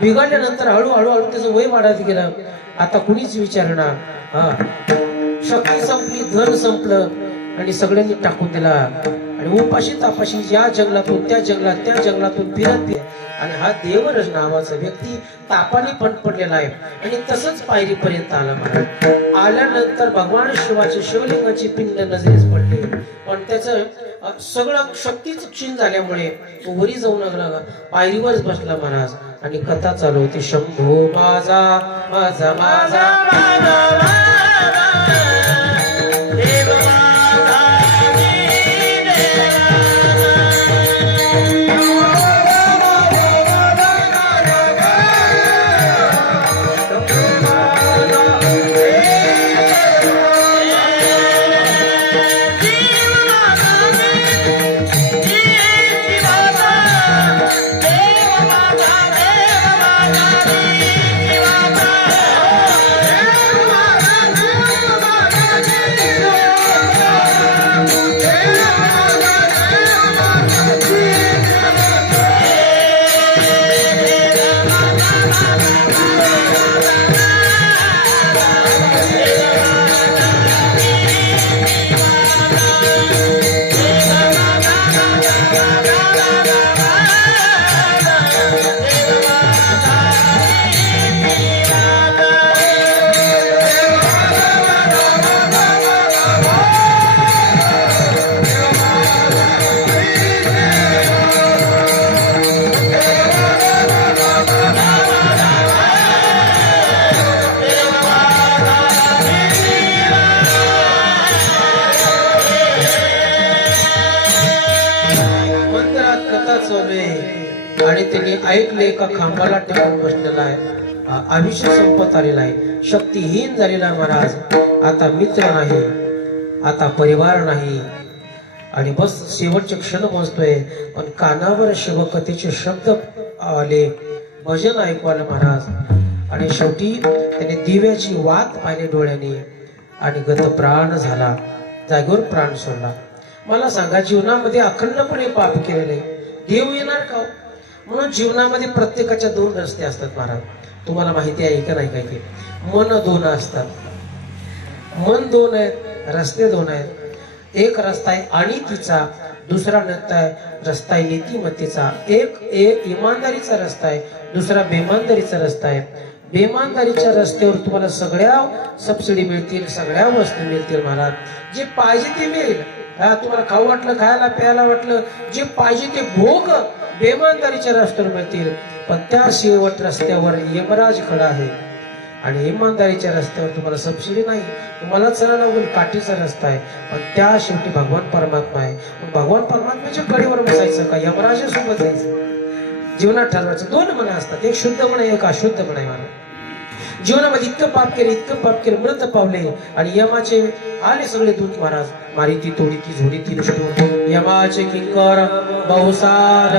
बिघडल्यानंतर हळूहळू त्याचं वय वाढत गेलं. आता कुणीच विचारणार. शक्ती संपली, धन संपलं आणि सगळ्यांनी टाकून दिला आणि उपाशी तापाशी या जंगलातून त्या जंगलातून फिरत आणि हा देवरज नावाचा व्यक्ती तापाने पण पडलेला आहे आणि तसंच पायरीपर्यंत आला म्हणा. आल्यानंतर भगवान शिवाचे शिवलिंगाची पिंड नजरेस पडले पण त्याचं सगळं शक्तीच क्षीण झाल्यामुळे तो वरी जाऊन लागला, पायरीवरच बसला महाराज आणि कथा चालू होती. शंभो माझा माझा माझा आणि त्यांनी ऐकले का खांबाला टेकून बसलेला आहे, आयुष्य संपत आलेला आहे, शक्तीहीन झालेला महाराज. आता मित्र नाही, आता परिवार नाही आणि बस शेवटचे क्षण पोहोचतोय. पण कानावर शिवकथेचे शब्द आले, भजन ऐकू आलं महाराज आणि शेवटी त्याने दिव्याची वात पाहिली डोळ्याने आणि गत प्राण झाला, जागेवर प्राण सोडला. मला सांगा, जीवनामध्ये अखंडपणे पाप केलेले देव येणार का? म्हणून जीवनामध्ये प्रत्येकाच्या दोन रस्ते असतात महाराज. तुम्हाला माहिती आहे का नाही? काय की मन दोन असतात, मन दोन आहेत, रस्ते दोन आहेत. एक रस्ता आहे अनितीचा, दुसरा रस्ता आहे नीतिमत्तेचा. एक इमानदारीचा रस्ता आहे, दुसरा बेमानदारीचा रस्ता आहे. बेमानदारीच्या रस्त्यावर तुम्हाला सगळ्या सबसिडी मिळतील, सगळ्या वस्तू मिळतील महाराज. जे पाहिजे ते मिळेल. तुम्हाला खाऊ वाटलं, खायला प्यायला वाटलं, जे पाहिजे ते भोग बेमानदारीच्या रस्त्यावर मिळतील. पण त्या शेवट रस्त्यावर यमराज खडा आहे आणि इमानदारीच्या रस्त्यावर तुम्हाला सबसिडी नाही, तुम्हाला चला लागून काठीचा रस्ता आहे. पण त्या शेवटी भगवान परमात्मा आहे. भगवान परमात्म्याच्या कडेवर बसायचं का यमराजासोबत जायचं? जीवनात ठरवायचं. दोन मन असतात, एक शुद्ध मन आहे, एक अशुद्ध मन आहे. मला जीवनामध्ये इतकं पाप केलं, मृत पावले आणि यमाचे आले सगळे दूत महाराज. मारिती तोडीती झोडीती नुष्ट यमाचे किंकर बहुसार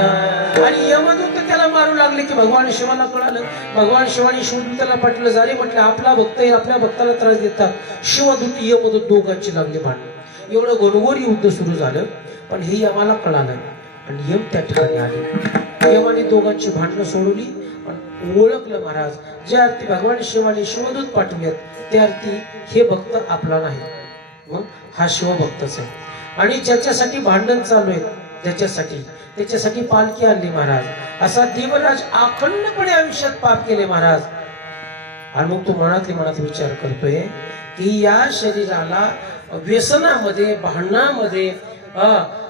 आणि यमदूत त्याला मारू लागले की भगवान शिवाला कळालं. भगवान शिवाने शिवदूताला पाठवलं, झाले म्हटलं आपला भक्त आपल्या भक्ताला त्रास देतात. शिवदूत यमदूत दोघांची लागली भांडण. एवढं घनघोर युद्ध सुरू झालं. पण हे यमाला कळालं आणि यम त्या ठिकाणी आले. यमाने दोघांची भांडणं सोडवली पण ओळखलं महाराज, ज्या अर्थी भगवान शिवाने शिवदूत पाठवलेत त्या अर्थी हे भक्त आपला नाही, मग हा शिवभक्तच आहे. आणि ज्याच्यासाठी भांडण चालू आहे, त्याच्यासाठी पालखी आणली महाराज. असा देवराज अखंडपणे आयुष्यात पाप केले महाराज. आणि मग तो मनात विचार करतोय की या शरीराला व्यसनामध्ये, भांडणामध्ये,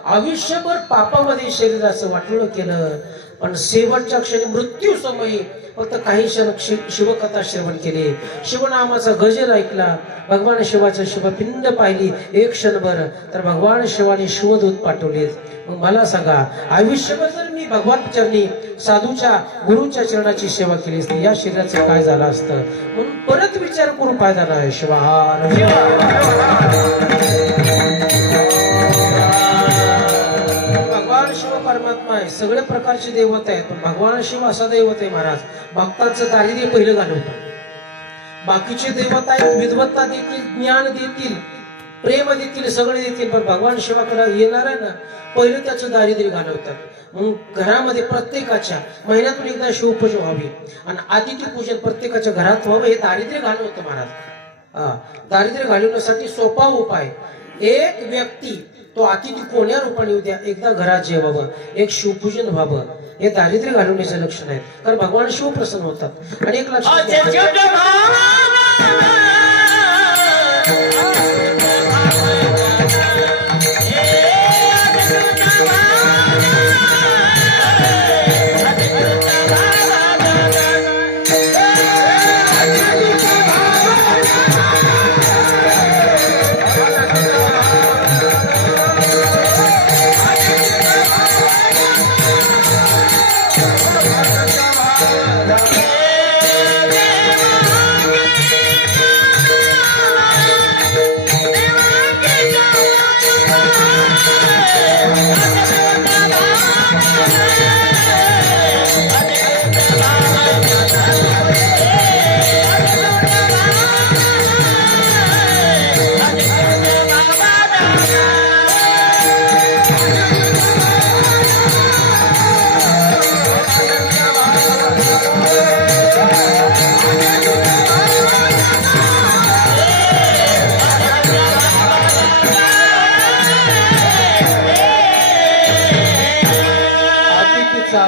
आयुष्यभर पापामध्ये शरीराचं वाटोळं केलं. पण शेवटच्या क्षणी मृत्यू समयी फक्त काही क्षण शिवकथा श्रवण केले, शिवनामाचा गजर ऐकला, भगवान शिवाचं शिवपिंड पाहिली एक क्षणभर, तर भगवान शिवाने शिवदूत पाठवले. मग मला सांगा, आयुष्यभर जर मी भगवान चरणी साधूच्या गुरुच्या चरणाची सेवा केली असती, या शरीराचं काय झालं असतं? म्हणून परत विचार करून फायदा नाही. शिवाहार भगवान शिव परमात्मा आहे, सगळे प्रकारचे देवता आहेत, पण भगवान शिव असा दैवत आहे महाराज. भक्तांचं दारिद्र्य पहिलं घालवतं. बाकीचे देवता आहेत, विद्वत्ता देतील, ज्ञान देतील, प्रेम देतील, सगळे देतील, पण भगवान शिवाकडे येणार आहे ना, पहिलं त्याचं दारिद्र्य घालवतात. मग घरामध्ये प्रत्येकाच्या महिन्यातून एकदा शिवपूजन व्हावी आणि आदित्य पूजन प्रत्येकाच्या घरात व्हावं, हे दारिद्र्य घालवतं महाराज. दारिद्र्य घालवण्यासाठी सोपा उपाय, एक व्यक्ती तो अतिथी कोण्या रूपाने येऊ द्या, एकदा घरात जेवावं, एक शिवपूजन व्हावं, हे दारिद्र्य घालवण्याचे लक्षण आहेत. कारण भगवान शिव प्रसन्न होतात. आणि एक लक्षात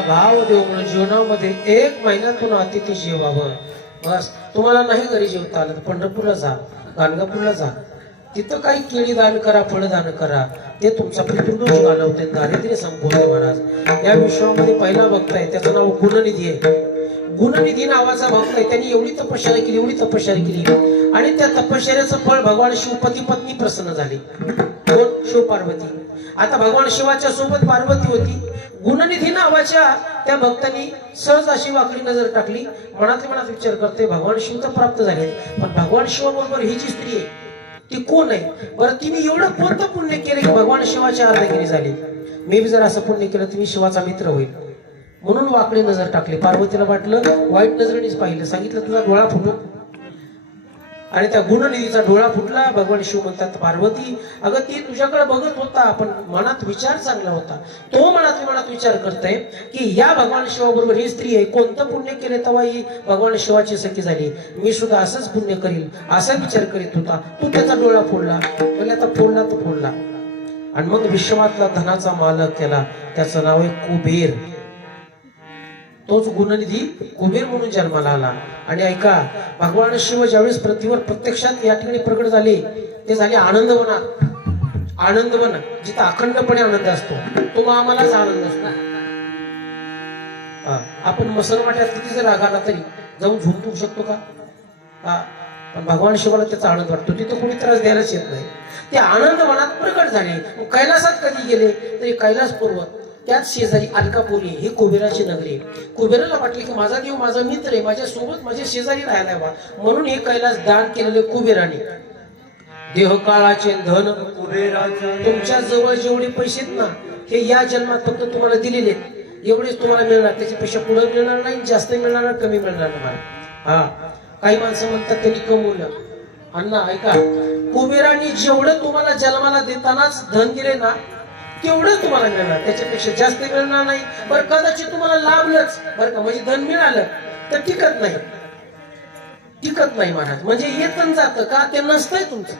भाव देऊन जीवनामध्ये एक महिन्यातून अतिथी जेवावं. बस तुम्हाला नाही घरी जेवता आलं तर पंढरपूरला जा, गाणगापूरला जा, तिथं काही केळी दान करा, फळ दान करा, ते तुमचा पितृदोष घालवते, दारिद्र्य संपवते. महाराज या विश्वामध्ये पहिला भक्त आहे, त्याचं नाव गुणनिधी आहे. गुणनिधी नावाचा भक्त आहे. त्यांनी एवढी तपश्चर्या केली, एवढी तपश्चर्या केली, आणि त्या तपश्चर्याचं फळ भगवान शिवपती पत्नी प्रसन्न झाली. कोण? शिव पार्वती. आता भगवान शिवाच्या सोबत पार्वती होती. गुणनिधी नावाच्या त्या भक्तांनी सहज अशी वाकडी नजर टाकली. मनातल्या मनात विचार करते, भगवान शिव तर प्राप्त झाले, पण भगवान शिवाबरोबर ही जी स्त्री आहे ती कोण आहे बरं? तिने एवढं कोणतं पुण्य केलं की भगवान शिवाची अर्धागिरी झाली? मी जर असं पुण्य केलं तर मी शिवाचा मित्र होईल. म्हणून वाकडी नजर टाकली. पार्वतीला वाटलं, वाईट नजरेनेच पाहिलं, सांगितलं तुझा डोळा फुटू. आणि त्या गुणनिधीचा डोळा फुटला. भगवान शिव म्हणतात, पार्वती अगं ती तुझ्याकडे बघत होता, पण मनात विचार चांगला होता. तो मनात विचार करतोय की या भगवान शिवाबरोबर ही स्त्री आहे, कोणतं पुण्य केले तेव्हा ही भगवान शिवाची सखी झाली, मी सुद्धा असंच पुण्य करील असा विचार करीत होता. तू त्याचा डोळा फोडला. म्हणजे आता फोडला तर फोडला. आणि मग विश्वातला धनाचा मालक केला. त्याचं नाव आहे कुबेर. तोच गुणनिधी कुबेर म्हणून जन्माला आला. आणि ऐका, भगवान शिव ज्यावेळेस पृथ्वीवर प्रत्यक्षात या ठिकाणी प्रकट झाले, ते झाले आनंदवनात. आनंदवन जिथं अखंडपणे आनंद असतो, तो आम्हालाच आनंद असतो. आपण मसलवाट्यात किती जर राग आला तरी जाऊन झोपू शकतो का? पण भगवान शिवाला त्याचा आनंद वाटतो. तिथं कोणी त्रास द्यायलाच येत नाही. ते आनंदवनात प्रकट झाले. कैलासात कधी गेले तर कैलास पर्वत, त्याच शेजारी अलकापुरी, ही कुबेराची नगरी. कुबेराला वाटले की माझा देव माझा मित्र आहे, माझ्या सोबत माझ्या शेजारी राहायला हवा, म्हणून हे कैलास दान केलेले कुबेराने. देह काळाचे धन कुबेराचे, तुमच्या जवळ जेवढे पैसे आहेत ना, हे या जन्मात फक्त तुम्हाला दिलेले एवढेच तुम्हाला मिळणार. त्याच्यापेक्षा पुढे मिळणार नाही, जास्त मिळणार, कमी मिळणार तुम्हाला. काही माणसं म्हणतात त्यांनी कमवलं. अण्णा ऐका, कुबेराने जेवढं तुम्हाला जन्माला देतानाच धन दिले ना, तेवढंच तुम्हाला मिळणार, त्याच्यापेक्षा जास्त मिळणार नाही. बरं कदाचित तुम्हाला लाभलंच बरं का, म्हणजे धन मिळालं तर टिकत नाही, टिकत नाही महाराज. म्हणजे येतन जातं का, ते नसतंय तुमचं.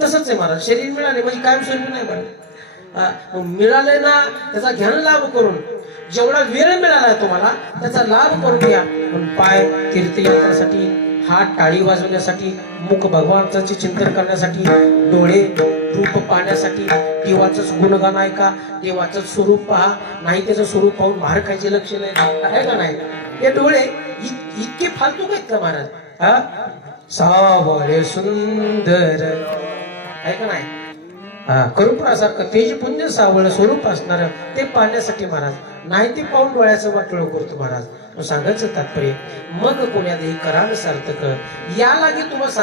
तसंच आहे महाराज, शरीर मिळाले म्हणजे कायमस्वरूपी नाही महाराज. मिळालंय ना, त्याचा घ्यान लाभ करून, जेवढा वेळ मिळाला तुम्हाला त्याचा लाभ करून घ्या. पण पाय तीर्थयात्रेसाठी, हात टाळी वाजवण्यासाठी, मुख भगवानाचे चिंतन करण्यासाठी, डोळे रूप पाहण्यासाठी, देवाचंच गुणगान ऐका, देवाचं स्वरूप पहा. नाही त्याचं स्वरूप पाहून बाहेर खायचे लक्ष आहे का नाही? हे डोळे इतके फालतू आहेत का महाराज? सावळे सुंदर आहे का नाही? करुणासारखं तेज पुण्य सावळ स्वरूप असणार ते पाहण्यासाठी महाराज, नाही ते पाहून डोळ्याचं वाटोळ करतो महाराज. सांगायचं तात्पर्य, मग कोण्या देही कराल सार्थक. या लागे तुम्हाला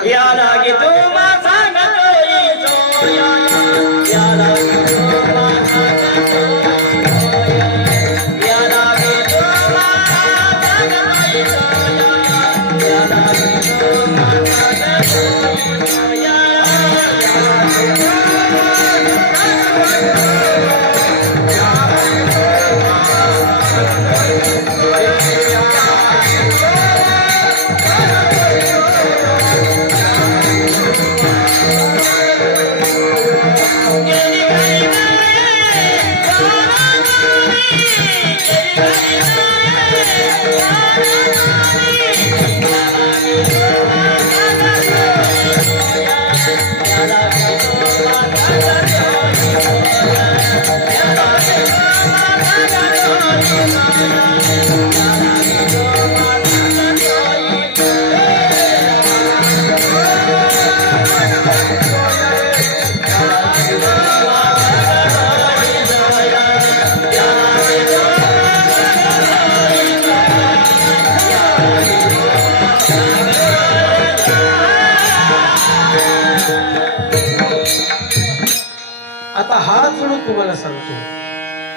आता हात जोडून तुम्हाला सांगतो,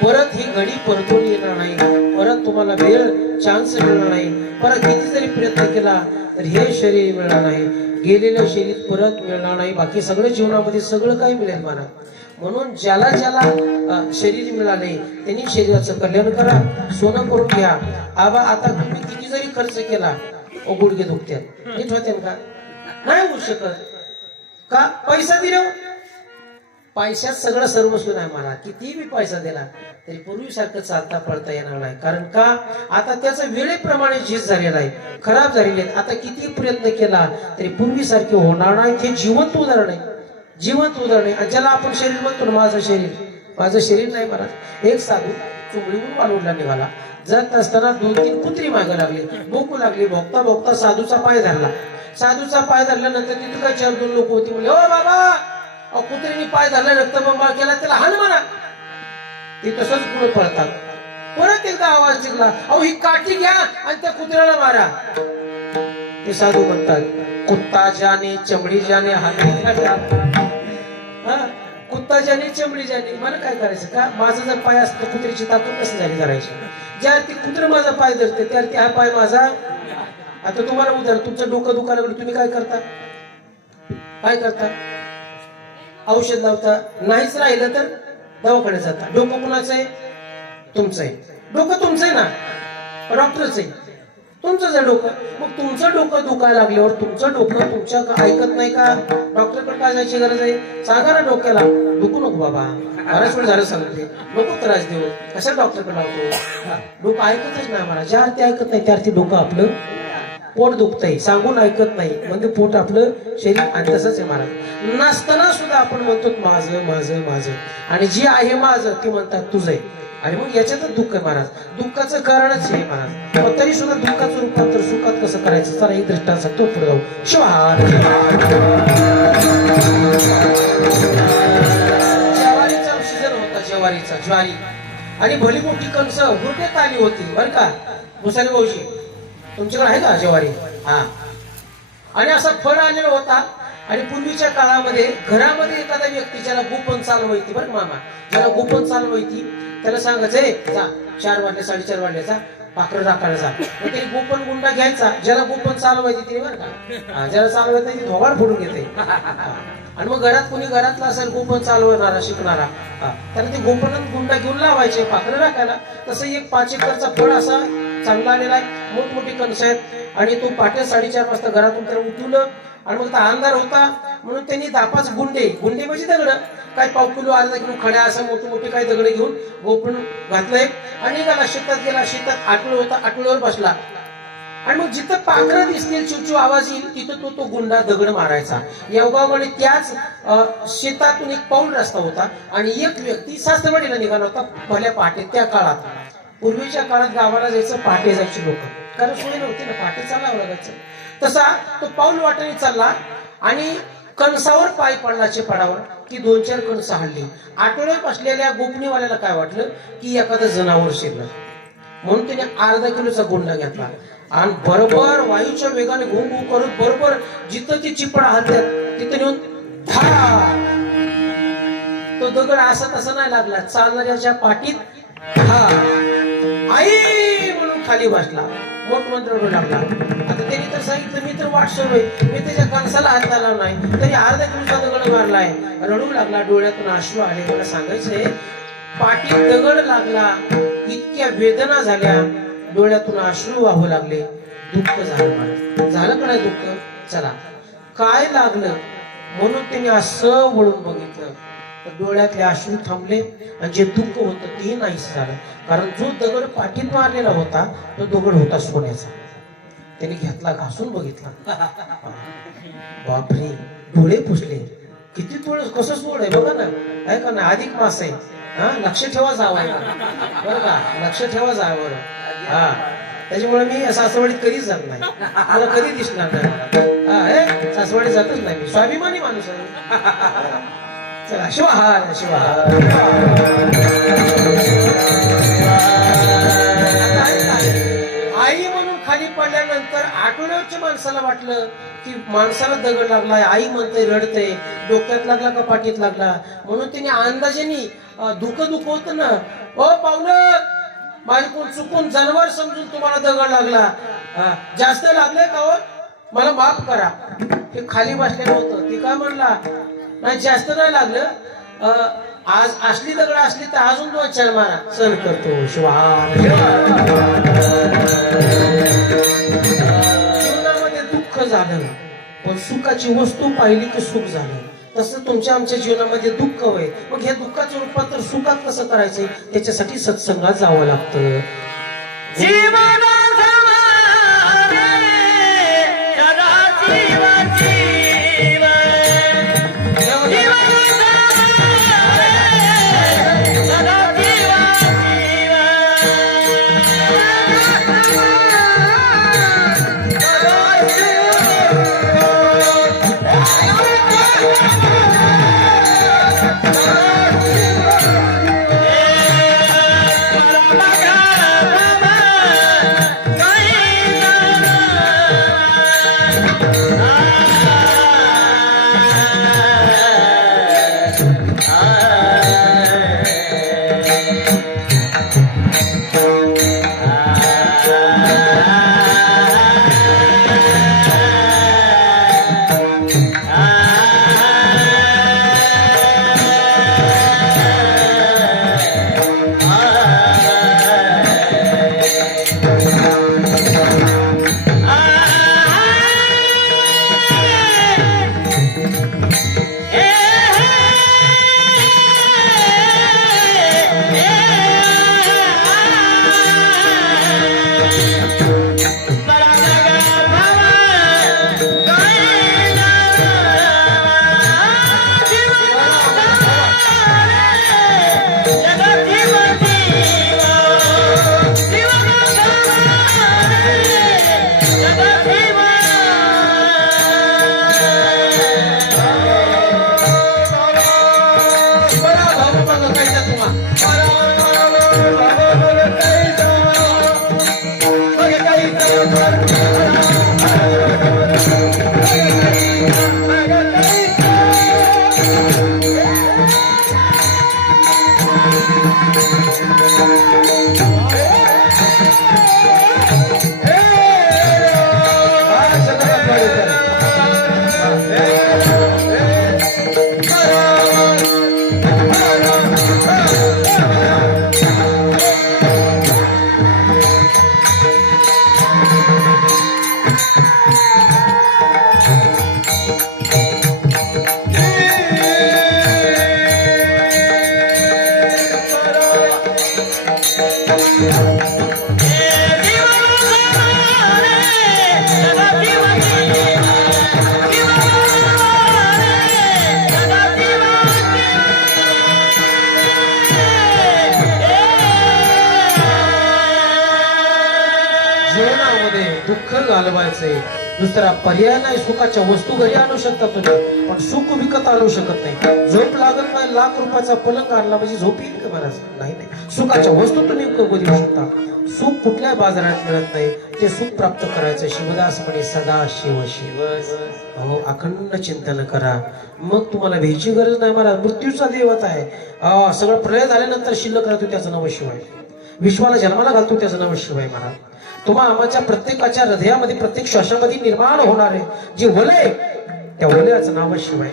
परत ही घडी परतून येणार नाही, परत तुम्हाला वेळ चान्स मिळणार नाही, परत किती जरी प्रयत्न केला तर हे शरीर मिळणार नाही, गेलेलं शरीर परत मिळणार नाही, बाकी सगळं जीवनामध्ये सगळं काही मिळेल मला. म्हणून ज्याला ज्याला शरीर मिळाले त्यांनी शरीराचं कल्याण करा, सोनं करून घ्या. आबा आता तुम्ही किती जरी खर्च केला गुडघे दुखत्यात, नीट होते का? नाही होऊ शकत का? पैसा दिला, पैशात सगळं सर्वस्व नाही मला, किती बी पैसा दिला तरी पूर्वीसारखं चालता पळता येणार नाही. कारण का? आता त्याचं वेळेप्रमाणे झीज झालेलं आहे, खराब झालेले आहेत. आता किती प्रयत्न केला तरी पूर्वीसारखे होणार नाही. ते जिवंत उदाहरण आहे, जिवंत उदाहरण आहे. आणि ज्याला आपण शरीर म्हणतो ना, माझं शरीर नाही महाराज. एक साधू चुंबडीहून वालूडला निघाला, जात असताना 2-3 कुत्री मागे लागली, भूक लागली. भोगता भोगता साधूचा पाय धरला. साधूचा पाय धरल्यानंतर तिथे काय 4-2 लोक होती, म्हणले, ओ बाबा, कुत्रीने पाय धरला, रक्तबंबाळ केला, त्याला हाण म्हणा. ते तसंच पुढे पळतात. परत एकदा आवाज निघला, अहो ही काठी घ्या आणि त्या कुत्र्याला मारा. ते साधू म्हणतात, कुत्ता जाने चमडी जाने हाती, कुत्ता जाने चमडी जाने, मला काय करायचं का? माझा जर पाय असतं कुत्रीची ताकद कशी झाली करायची? ज्या ती कुत्र माझा पाय धरते त्याला हा पाय माझा. आता तुम्हाला उदाहरण, तुमचं डोकं दुखायला लागलं, तुम्ही काय करता? काय करता? औषध लावता. नाहीच राहिलं तर दवाखान्यात जाता. डोकं कुणाचं आहे? तुमचं आहे. डोकं तुमचं आहे ना, डॉक्टरच आहे, तुमचंच आहे डोकं. मग तुमचं डोकं दुखायला लागल्यावर तुमचं डोकं तुमच्या ऐकत नाही का? डॉक्टरकडे काय जायची गरज आहे? सांगा ना डोक्याला, दुखू नको बाबा, बराच वेळ झालं सांगते, नको त्रास देऊ, कशा डॉक्टरकडे लावतो? डोकं ऐकतच नाही मला. ज्या अर्थी ऐकत नाही त्या अर्थी डोकं आपलं पोट दुखतंय, सांगून ऐकत नाही, म्हणजे पोट आपलं शरीर. आणि तसंच आहे महाराज, नसताना सुद्धा आपण म्हणतो माझं माझं माझं, आणि जे आहे माझं ते म्हणतात तुझं आहे. आणि मग याच्यातच दुःख आहे महाराज. दुःखाचं कारणच आहे महाराज. पण तरी सुद्धा दुःखाचं रूपांतर सुखात कसं करायचं, चला एक दृष्टांत सांगतो, पुढे जाऊ. ज्वारीचा सीजन होता, ज्वारी, आणि भली मोठी कणसं हुरट्यात आली होती बरं का. मुसाली भाऊजी, तुमच्याकडे आहे का ज्वारी? हा. आणि असा फळ आलेला होता. आणि पूर्वीच्या काळामध्ये घरामध्ये एखादा व्यक्ती ज्याला गोपन चालवायची, बरं मामा, ज्याला गोपन चालवायची, त्याला सांगायचं, जा 4 वाजले 4:30 वाजले, जा पाखरं राखायला जा. मग ते गोपन गुंडा घ्यायचा, ज्याला गोपन चालवायची तिने, बरं का, ज्याला चालवायचं ती धोबाड फोडून घेते. आणि मग घरात कोणी घरातला असेल गोपन चालवणारा शिकणारा, त्याला ते गोपन गुंडा घेऊन लावायचे पाखरं राखायला. तसं एक 5 एकरचा फळ असा चांगला आलेला आहे, मोठमोठी कणसं आहेत. आणि तो पहाटे 4:30 वाजता घरातून त्याला उठवलं. आणि मग अंधार होता म्हणून त्यांनी 10-5 गुंडे म्हणजे दगड, काय 1/4 किलो 1/2 किलो खड्या असं मोठे काही दगड घेऊन गोपन घातलंय आणि निघाला. शेतात गेला. शेतात आटळ होता, आटळीवर बसला. आणि मग जिथं पाखरं दिसतील, चिवचिव आवाज येईल, तिथं तो गुंडा दगड मारायचा. योगामुळे त्याच शेतातून एक पाऊल रस्ता होता आणि एक व्यक्ती सासवडीला निघाला होता पहिल्या पहाटे. त्या काळात, पूर्वीच्या काळात गावाला जायचं पहाटे जायचे लोक, कारण सोय नव्हती ना, पहाटे चालावं लागायचं. तसा तो पाऊल वाटेने चालला आणि कणसावर पाय पडला चिपाडावर, की 2-4 कणसं हल्ली. आठवड्यात बसलेल्या गोपनीवाल्याला काय वाटलं की एखादं जनावर शिरलं, म्हणून त्याने 1/2 किलोचा गुंडा घेतला आणि बरोबर वायूच्या वेगाने घुम घुम करत बरोबर जिथं ती चिपडा हलत्यात तिथं नेऊन था. तो दगड असा तसा नाही लागला, चालणाऱ्याच्या पाठीत हा आई म्हणून खाली बसला. मोठमंत्र रडू लागला. आता त्यांनी तर सांगितलं, मी तर वाटसर मी त्याच्या कणसाला हात लावला नाही, तरी 1/2 किलोचा दगड मारलाय. रडू लागला, डोळ्यातून अश्रू आले. मला सांगायचंय, पाठीत दगड लागला, इतक्या वेदना झाल्या, डोळ्यातून अश्रू वाहू लागले, दुःख झालं. मला झालं का नाही दुःख? चला, काय लागलं म्हणून त्यांनी असं वळून बघितलं तर डोळ्यातले अश्रू थांबले आणि जे दुःख होतं ते नाहीच झालं. कारण जो दगड पाठीत मारलेला होता तो दगड होता सोन्याचा. त्यांनी घेतला, घासून बघितला, बापरे, डोळे पुसले, किती थोडं कसं सोड आहे बघा ना, आहे का ना, अधिक मास आहे. हा, लक्ष ठेवा जावायला, बरं का, लक्ष ठेवा जावं. हा, त्याच्यामुळे मी सासवडीत कधीच जात नाही, मला कधी दिसणार नाही मला. हा, सासवडीत जातच नाही मी, स्वाभिमानी माणूस आहे. चला, शिवाहार शिवाहार. आई म्हणून खाली पडल्यानंतर आठवड्याच्या माणसाला वाटलं की माणसाला दगड लागलाय, आई म्हणते, रडते, डोक्यात लागला का पाठीत लागला, म्हणून तिने अंदाजाने दुखवत ना, ओ पाहुणं, माझे कोण चुकून जनावर समजून तुम्हाला दगड लागला, जास्त लागले का हो, मला माफ करा. ते खाली बसलेलं होतं, ती काय म्हणला, नाही जास्त नाही लागलं, आज असली दगड असली तर अजून 2-4 मारा, सण करतो. शिवाहार. जीवनामध्ये दुःख झालं पण सुखाची वस्तू पाहिली की सुख झालं. तसं तुमच्या आमच्या जीवनामध्ये दुःख होय, मग हे दुःखाचं रूपांतर सुखात कसं करायचंय, त्याच्यासाठी सत्संगात जावं लागतं. दुःख घालवायचंय, दुसरा पर्याय नाही. सुखाच्या वस्तू घरी आणू शकता तुम्ही, पण सुख विकत आणू शकत नाही. झोप लागत नाही, लाख रुपयाचा पलंग आणला म्हणजे झोप येईल का महाराज? नाही. सुखाच्या वस्तू तुम्ही विकत देऊ शकता. सुख कुठल्या बाजारात मिळत नाही, ते सुख प्राप्त करायचं. शिवदास म्हणे सदा शिव शिव. अहो, अखंड चिंतन करा, मग तुम्हाला भ्यायची गरज नाही महाराज. मृत्यूचा देवता आहे. सगळं प्रलय झाल्यानंतर शिल्लक राहतो त्याचं नाव शिवाय. विश्वाला जन्माला घालतो त्याचं नाव शिवाय महाराज. तुम्हाला आमच्या प्रत्येकाच्या हृदयामध्ये प्रत्येक श्वासामध्ये निर्माण होणारे जे वलय, त्या वलयाचं नाव शिवाय.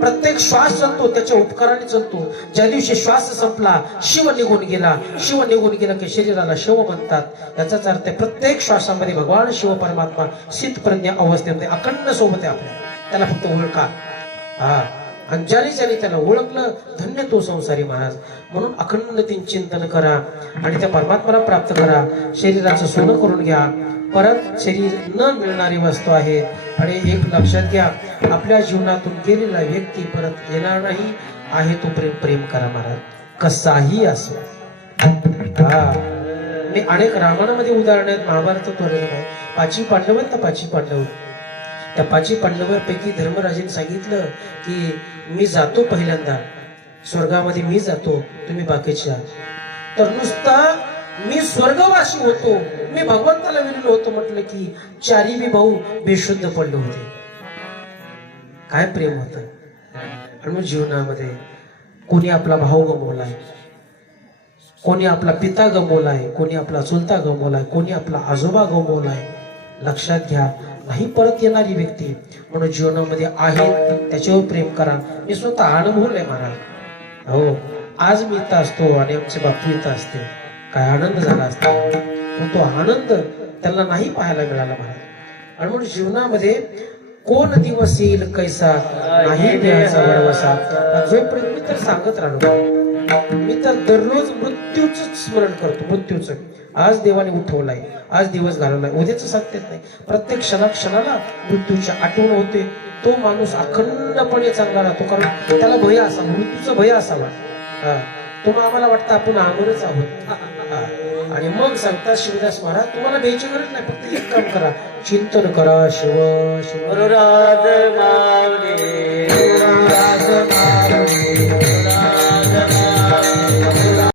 प्रत्येक श्वास चालतो त्याच्या उपकाराने चालतो. ज्या दिवशी श्वास संपला, शिव निघून गेला. शिव निघून गेला की शरीराला शव म्हणतात. याचाच अर्थ प्रत्येक श्वासामध्ये भगवान शिव परमात्मा सिद्ध प्रज्ञा अवस्थेमध्ये अखंड सोबत आहे आपल्या. त्याला फक्त ओळखा. आणि ज्याने त्याला ओळखलं धन्य तो संसारी महाराज. म्हणून अखंड चिंतन करा आणि त्या परमात्म्याला प्राप्त करा. शरीराचं सोनं करून घ्या. परत शरीर न मिळणारी वस्तू आहे. आणि एक लक्षात घ्या, आपल्या जीवनातून गेलेला व्यक्ती परत येणार नाही आहे तो प्रेम प्रेम करा महाराज, कसाही असो. हा, मी अनेक रामायणामध्ये उदाहरण आहेत, महाभारतात वर्णन आहे. पाची पांडव आहेत ना, पाची पांडव, त्या पाची पांडवांपैकी धर्मराजाने सांगितलं की मी जातो पहिल्यांदा स्वर्गामध्ये, मी जातो, तुम्ही बाकीचे आहात. तर नुसता मी स्वर्गवासी होतो, मी भगवंताला विरलो होतो म्हटलं की चारी बी भाऊ बेशुद्ध पडले होते. काय प्रेम होत. आणि मग जीवनामध्ये कोणी आपला भाऊ गमवलाय, कोणी आपला पिता गमवलाय, कोणी आपला चुलता गमवलाय, कोणी आपला आजोबा गमवलाय. लक्षात घ्या, नाही परत येणारी व्यक्ती. म्हणून जीवनामध्ये आहे त्याच्यावर प्रेम करा. मी स्वतः अनुभवलंय महाराज. हो, आज मी इथं असतो आणि आमचे बापू इथं असते, काय आनंद झाला असता, पण तो आनंद त्यांना नाही पाहायला मिळाला महाराज. आणि म्हणून जीवनामध्ये कोण दिवस येईल कैसा, नाही देहाचा वरवसा. जोपर्यंत मी तर सांगत राहतो, मी तर दररोज मृत्यूच स्मरण करतो, मृत्यूचं. आज देवाने उठवलाय, आज दिवस घालवलाय, उद्याच सांगता येत नाही. प्रत्येक क्षणाला मृत्यूची आठवण होते. तो माणूस अखंडपणे चांगला राहतो, कारण त्याला भय असावा, मृत्यूचं भय असावा. तो आम्हाला वाटतं आपण अमरच आहोत. आणि मग सांगतात शिवदास महाराज, तुम्हाला भ्यायची गरज नाही, फक्त एक काम करा, चिंतन करा, शिव शिव राज माऊली